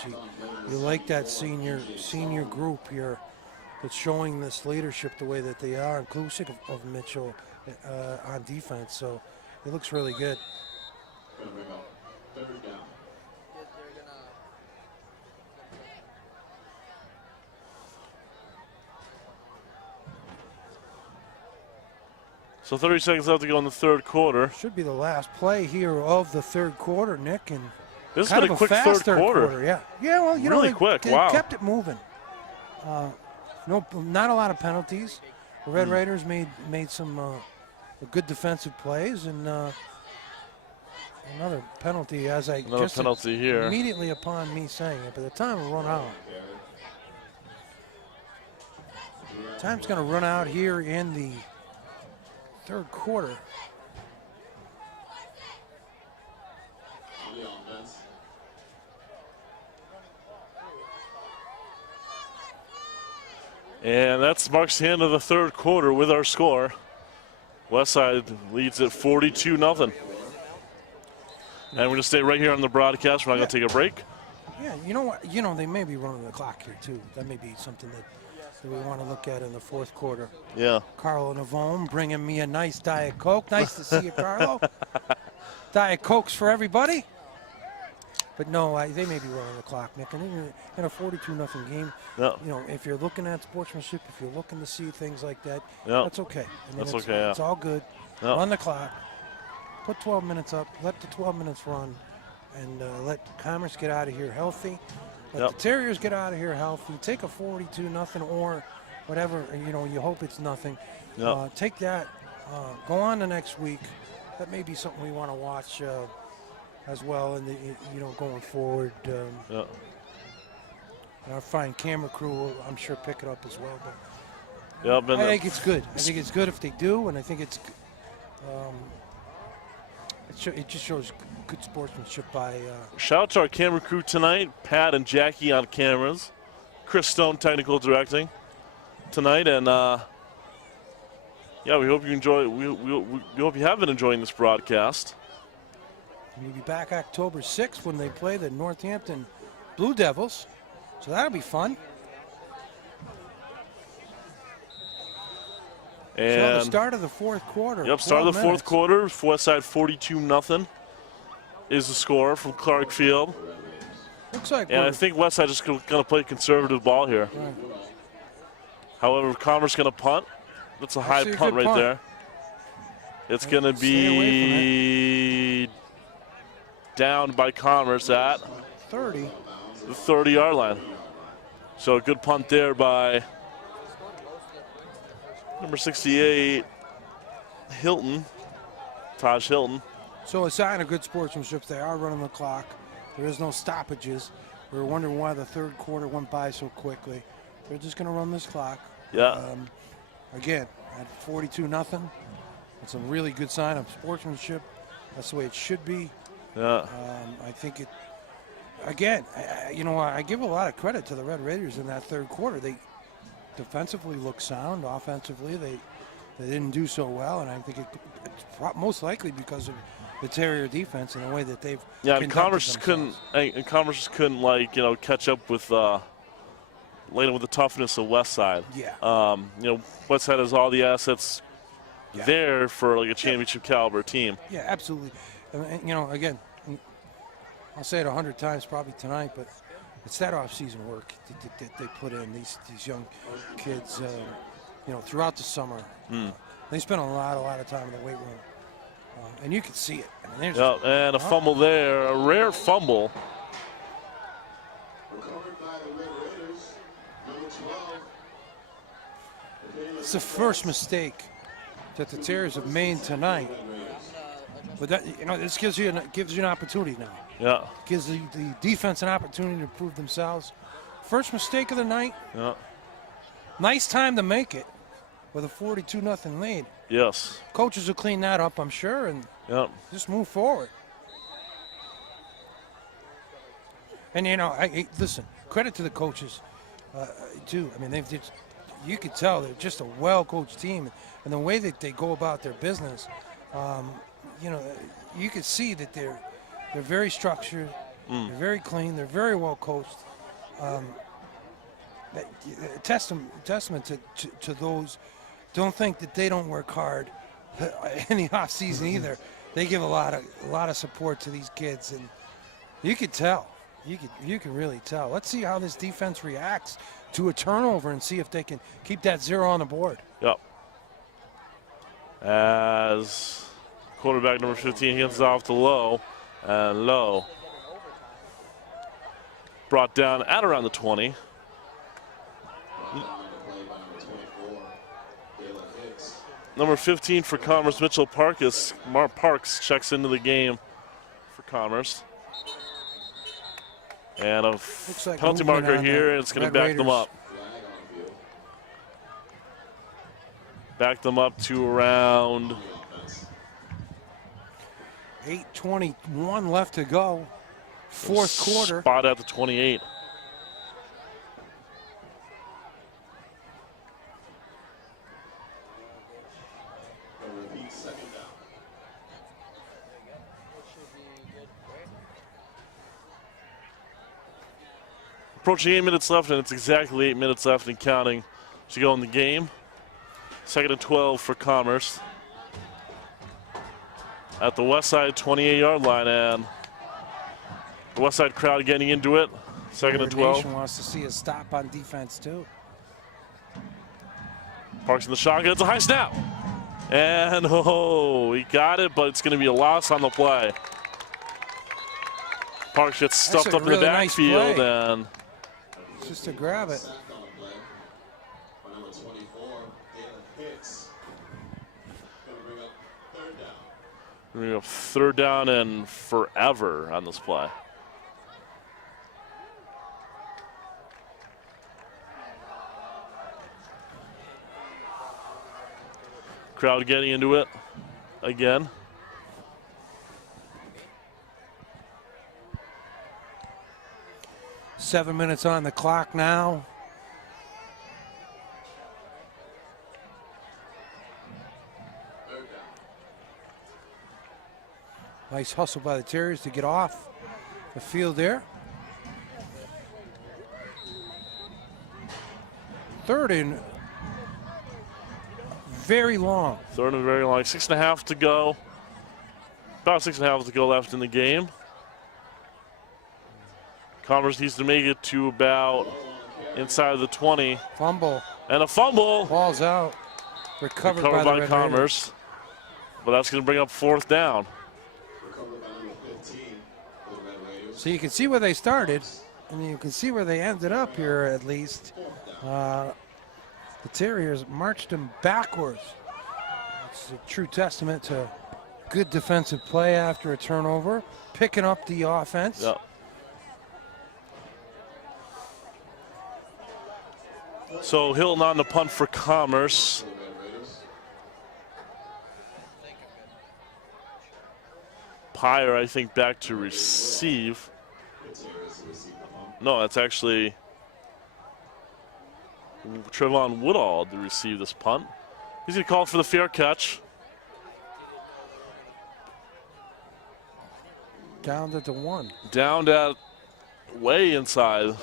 you like that senior group here that's showing this leadership the way that they are, inclusive of Mitchell on defense. So it looks really good. Third down. So 30 seconds left to go in the third quarter. Should be the last play here of the third quarter, Nick. And This has been a quick fast third quarter. Yeah, well, you Really know, quick, they wow. kept it moving. Not a lot of penalties. The Red Raiders made some good defensive plays, and another penalty penalty here. Immediately upon me saying it, but the time will run out. Time's going to run out here in the third quarter. And that's marks the end of the third quarter with our score. Westside leads at 42-0. And we're going to stay right here on the broadcast. We're not going to take a break. Yeah, you know what? You know, they may be running the clock here, too. That may be something that we want to look at in the fourth quarter. Yeah. Carlo Navone bringing me a nice Diet Coke. Nice to see you, Carlo. Diet Cokes for everybody. But no, they may be running the clock, Nick. And in a 42-0 game, Yeah. you know, if you're looking at sportsmanship, if you're looking to see things like that, Yeah. that's okay. I mean, That's okay, yeah. It's all good. Yeah. Run the clock. Put 12 minutes up. Let the 12 minutes run. And let Commerce get out of here healthy. Let Yep. the Terriers get out of here healthy. Take a 42-0 or whatever, you know, you hope it's nothing. Yep. Take that. Go on the next week. That may be something we want to watch as well, and going forward. Yeah. Our fine camera crew will, I'm sure, pick it up as well. But Yeah, I think it's good. I think it's good if they do, and I think it's it just shows good sportsmanship by. Shout out to our camera crew tonight, Pat and Jackie on cameras, Chris Stone technical directing tonight, and yeah, we hope you enjoy. We hope you have been enjoying this broadcast. We'll be back October 6th when they play the Northampton Blue Devils, so that'll be fun. And so the start of the fourth quarter. Yep, start of the fourth minutes. quarter. Westside 42-0 is the score from Clark Field. Looks like. And I think Westside is going to play conservative ball here. Right. However, Commerce going to punt. That's a high see a punt good right punt. there. It's going to Stay away be down by Commerce at 30. the 30-yard line. So a good punt there by number 68, Hilton, Taj Hilton. So a sign of good sportsmanship. They are running the clock. There is no stoppages. We were wondering why the third quarter went by so quickly. They're just going to run this clock. Yeah. Again, at 42-0, it's a really good sign of sportsmanship. That's the way it should be. Yeah. I think it. Again, I give a lot of credit to the Red Raiders in that third quarter. They defensively look sound. Offensively, they didn't do so well, and I think it's most likely because of the Terrier defense and the way that they've. Yeah, and Commerce themselves. couldn't catch up with later with the toughness of Westside. Yeah. Westside has all the assets Yeah. there for like a championship caliber team. Yeah, absolutely. And, again, I'll say it 100 times probably tonight, but it's that off-season work that they put in. These young kids, throughout the summer. They spend a lot of time in the weight room, and you can see it. I mean, And a fumble there, a rare fumble. Recovered by the Red Raiders, number 12. It's the first mistake that the Terriers have made tonight. But that, this gives you an opportunity now. Yeah. Gives the defense an opportunity to prove themselves. First mistake of the night. Yeah. Nice time to make it with a 42-0 lead. Yes. Coaches will clean that up, I'm sure, and just move forward. And, you know, listen, credit to the coaches, too. I mean, you could tell they're just a well-coached team. And the way that they go about their business, you know, you could see that they're very structured, they're very clean, they're very well-coached. Testament to those. Don't think that they don't work hard in the off season either. They give a lot of support to these kids, and you could tell. You can really tell. Let's see how this defense reacts to a turnover and see if they can keep that 0 on the board. Yep. As quarterback number 15 hands it off to Lowe, and Lowe brought down at around the 20. Number 15 for Commerce, Mitchell Parks checks into the game for Commerce. And a penalty marker here, and it's going to back them up. Back them up to around 8:21 left to go. Fourth quarter. Spot at the 28. Approaching 8 minutes left, and it's exactly 8 minutes left and counting to go in the game. 2nd and 12 for Commerce. At the west side 28-yard line, and the west side crowd getting into it. 2nd and 12. Nation wants to see a stop on defense too. Parks in the shotgun. It's a high snap. And he got it, but it's going to be a loss on the play. Parks gets stuffed up in the backfield, and just to grab it. We're going to third down and forever on this play. Crowd getting into it again. Seven minutes on the clock now. Nice hustle by the Terriers to get off the field there. Third and very long. Third and very long. 6.5 to go. About 6.5 to go left in the game. Commerce needs to make it to about inside of the 20. Fumble. And a fumble. Ball's out. Recovered by Commerce. But that's going to bring up 4th down. So you can see where they started, and you can see where they ended up here at least. The Terriers marched them backwards. It's a true testament to good defensive play after a turnover, picking up the offense. Yep. So Hilton on the punt for Commerce. Pyre, I think, back to receive. No, that's actually Trevon Woodall to receive this punt. He's going to call for the fair catch. Down to the 1. Down at way inside.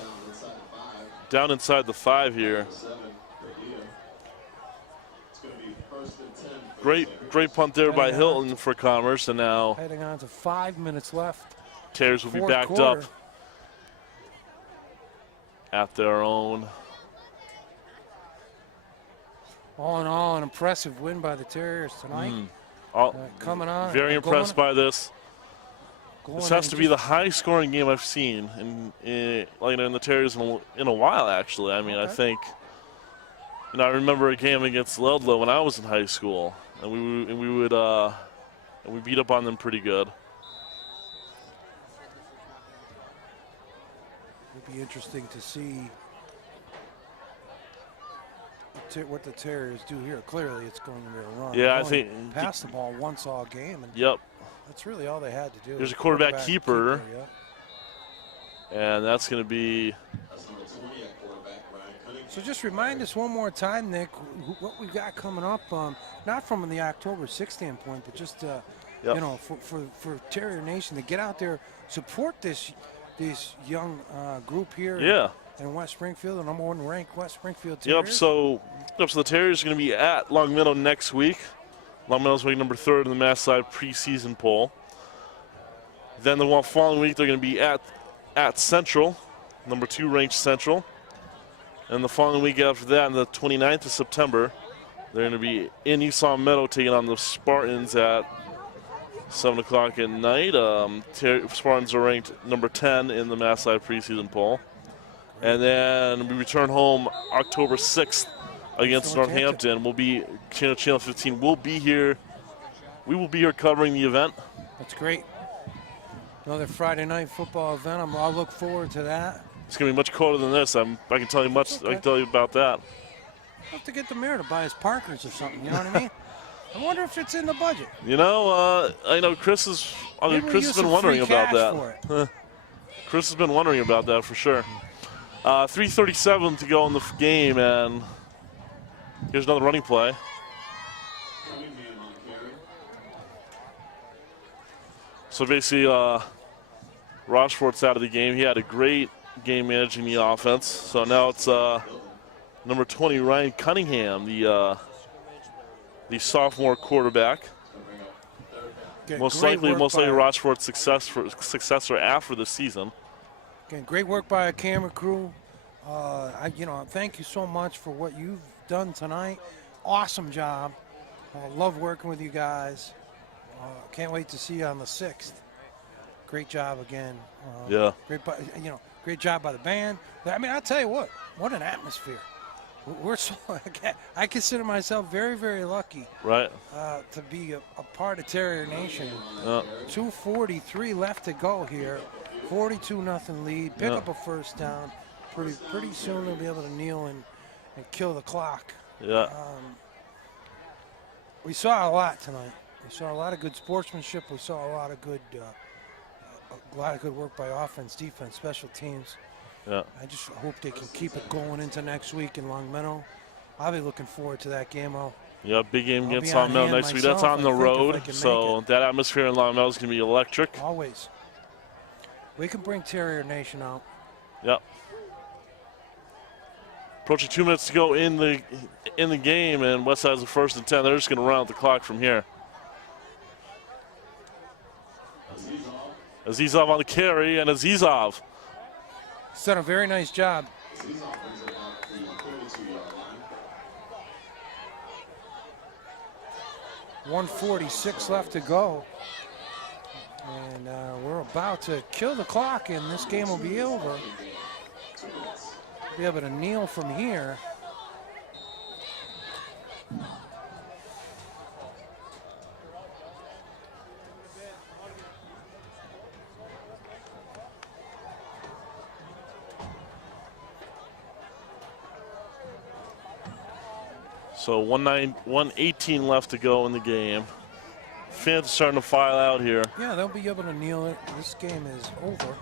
Down inside the 5 here. Great punt there by Hilton for Commerce, and now heading on to 5 minutes left. Terriers will be backed up at their own. All in all, an impressive win by the Terriers tonight. Coming on. Very impressed by this. This has to be the high-scoring game I've seen in the Terriers in a while, actually. I mean, I think, I remember a game against Ludlow when I was in high school, and we beat up on them pretty good. It'll be interesting to see what the Terriers do here. Clearly, it's going to be a run. Yeah, I They've think only passed the ball once all game, and Yep. that's really all they had to do. There's a quarterback keeper. Yeah. And that's going to be. So just remind us one more time, Nick, what we've got coming up. Not from the October 6th standpoint, but just you know, for Terrier Nation to get out there, support this young group here. Yeah. In West Springfield, the number 1 ranked West Springfield Terriers. Yep. So the Terriers are going to be at Long Meadow next week. Long Meadow's ranked number 3rd in the Mass Side preseason poll. Then the following week they're going to be at Central, number 2 ranked Central. And the following week after that, on the 29th of September, they're going to be in East Long Meadow taking on the Spartans at 7 o'clock at night. Spartans are ranked number 10 in the Mass Side preseason poll. And then we return home October 6th against Northampton. We'll be, Channel 15 will be here. We will be here covering the event. That's great. Another Friday night football event. I'll look forward to that. It's going to be much colder than this. I can tell you much. Okay. I can tell you about that. I'll have to get the mayor to buy us Parkers or something. You know what I mean? I wonder if it's in the budget. You know, I know Chris has been wondering about that. Chris has been wondering about that for sure. 3:37 to go in the game, and here's another running play. So basically, Rochefort's out of the game. He had a great game managing the offense. So now it's number 20, Ryan Cunningham, the sophomore quarterback. Most likely Rochefort's successor after the season. Again, great work by our camera crew. Thank you so much for what you've done tonight. Awesome job. Love working with you guys. Can't wait to see you on the 6th. Great job again. Yeah. Great job by the band. I mean, I'll tell you what an atmosphere. I consider myself very, very lucky. Right. To be a part of Terrier Nation. 2:43 left to go here. 42-0 lead. Pick up a first down. Pretty soon they'll be able to kneel and kill the clock. Yeah. We saw a lot tonight. We saw a lot of good sportsmanship. We saw a lot of good work by offense, defense, special teams. Yeah. I just hope they can keep it going into next week in Long Meadow. I'll be looking forward to that game. Big game against Long Meadow next week. That's on the road, so that atmosphere in Long Meadow is going to be electric. Always. We can bring Terrier Nation out. Yep. Approaching 2 minutes to go in the game, and Westside's the 1st and 10. They're just going to run out the clock from here. Azizov on the carry, and Azizov. He's done a very nice job. 1:46 left to go. And we're about to kill the clock, and this game will be over. Be able to kneel from here. So 1:18 left to go in the game. Fans are starting to file out here. Yeah, they'll be able to kneel it. This game is over.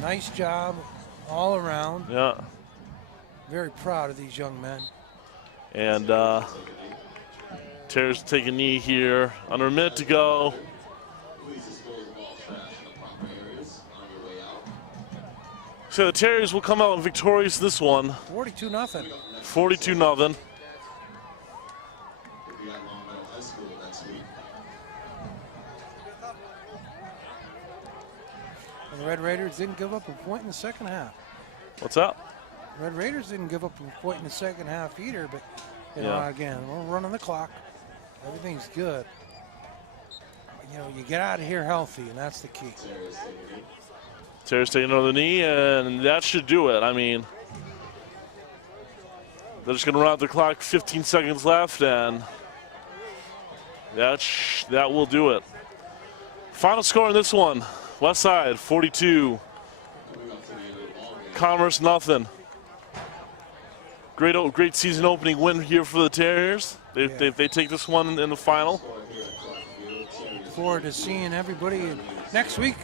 Nice job all around. Yeah. Very proud of these young men. And Terriers take a knee here. Under a minute to go. So the Terriers will come out victorious this one. 42-0. 42-0. And the Red Raiders didn't give up a point in the second half. What's up? Red Raiders didn't give up a point in the second half either, but again, we're running the clock. Everything's good. You get out of here healthy, and that's the key. Terriers taking another knee, and that should do it. I mean, they're just going to run out the clock. 15 seconds left, and that will do it. Final score in this one: Westside 42, Commerce, nothing. Great season opening win here for the Terriers. They take this one in the final. Look forward to seeing everybody next week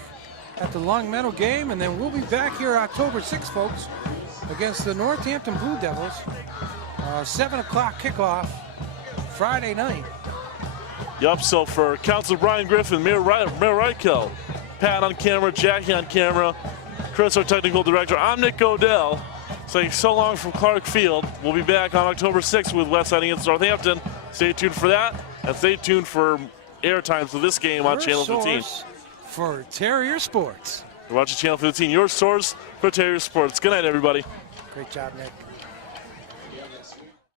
at the Long Meadow game, and then we'll be back here October 6th, folks, against the Northampton Blue Devils. 7 o'clock kickoff Friday night. Yup, so for Council Brian Griffin, Mayor Reichel, Pat on camera, Jackie on camera, Chris, our technical director, I'm Nick Godell, saying so long from Clark Field. We'll be back on October 6th with Westside against Northampton. Stay tuned for that, and stay tuned for airtime for this game on Channel 15. For Terrier Sports. You're watching Channel 15, your source for Terrier Sports. Good night, everybody. Great job, Nick.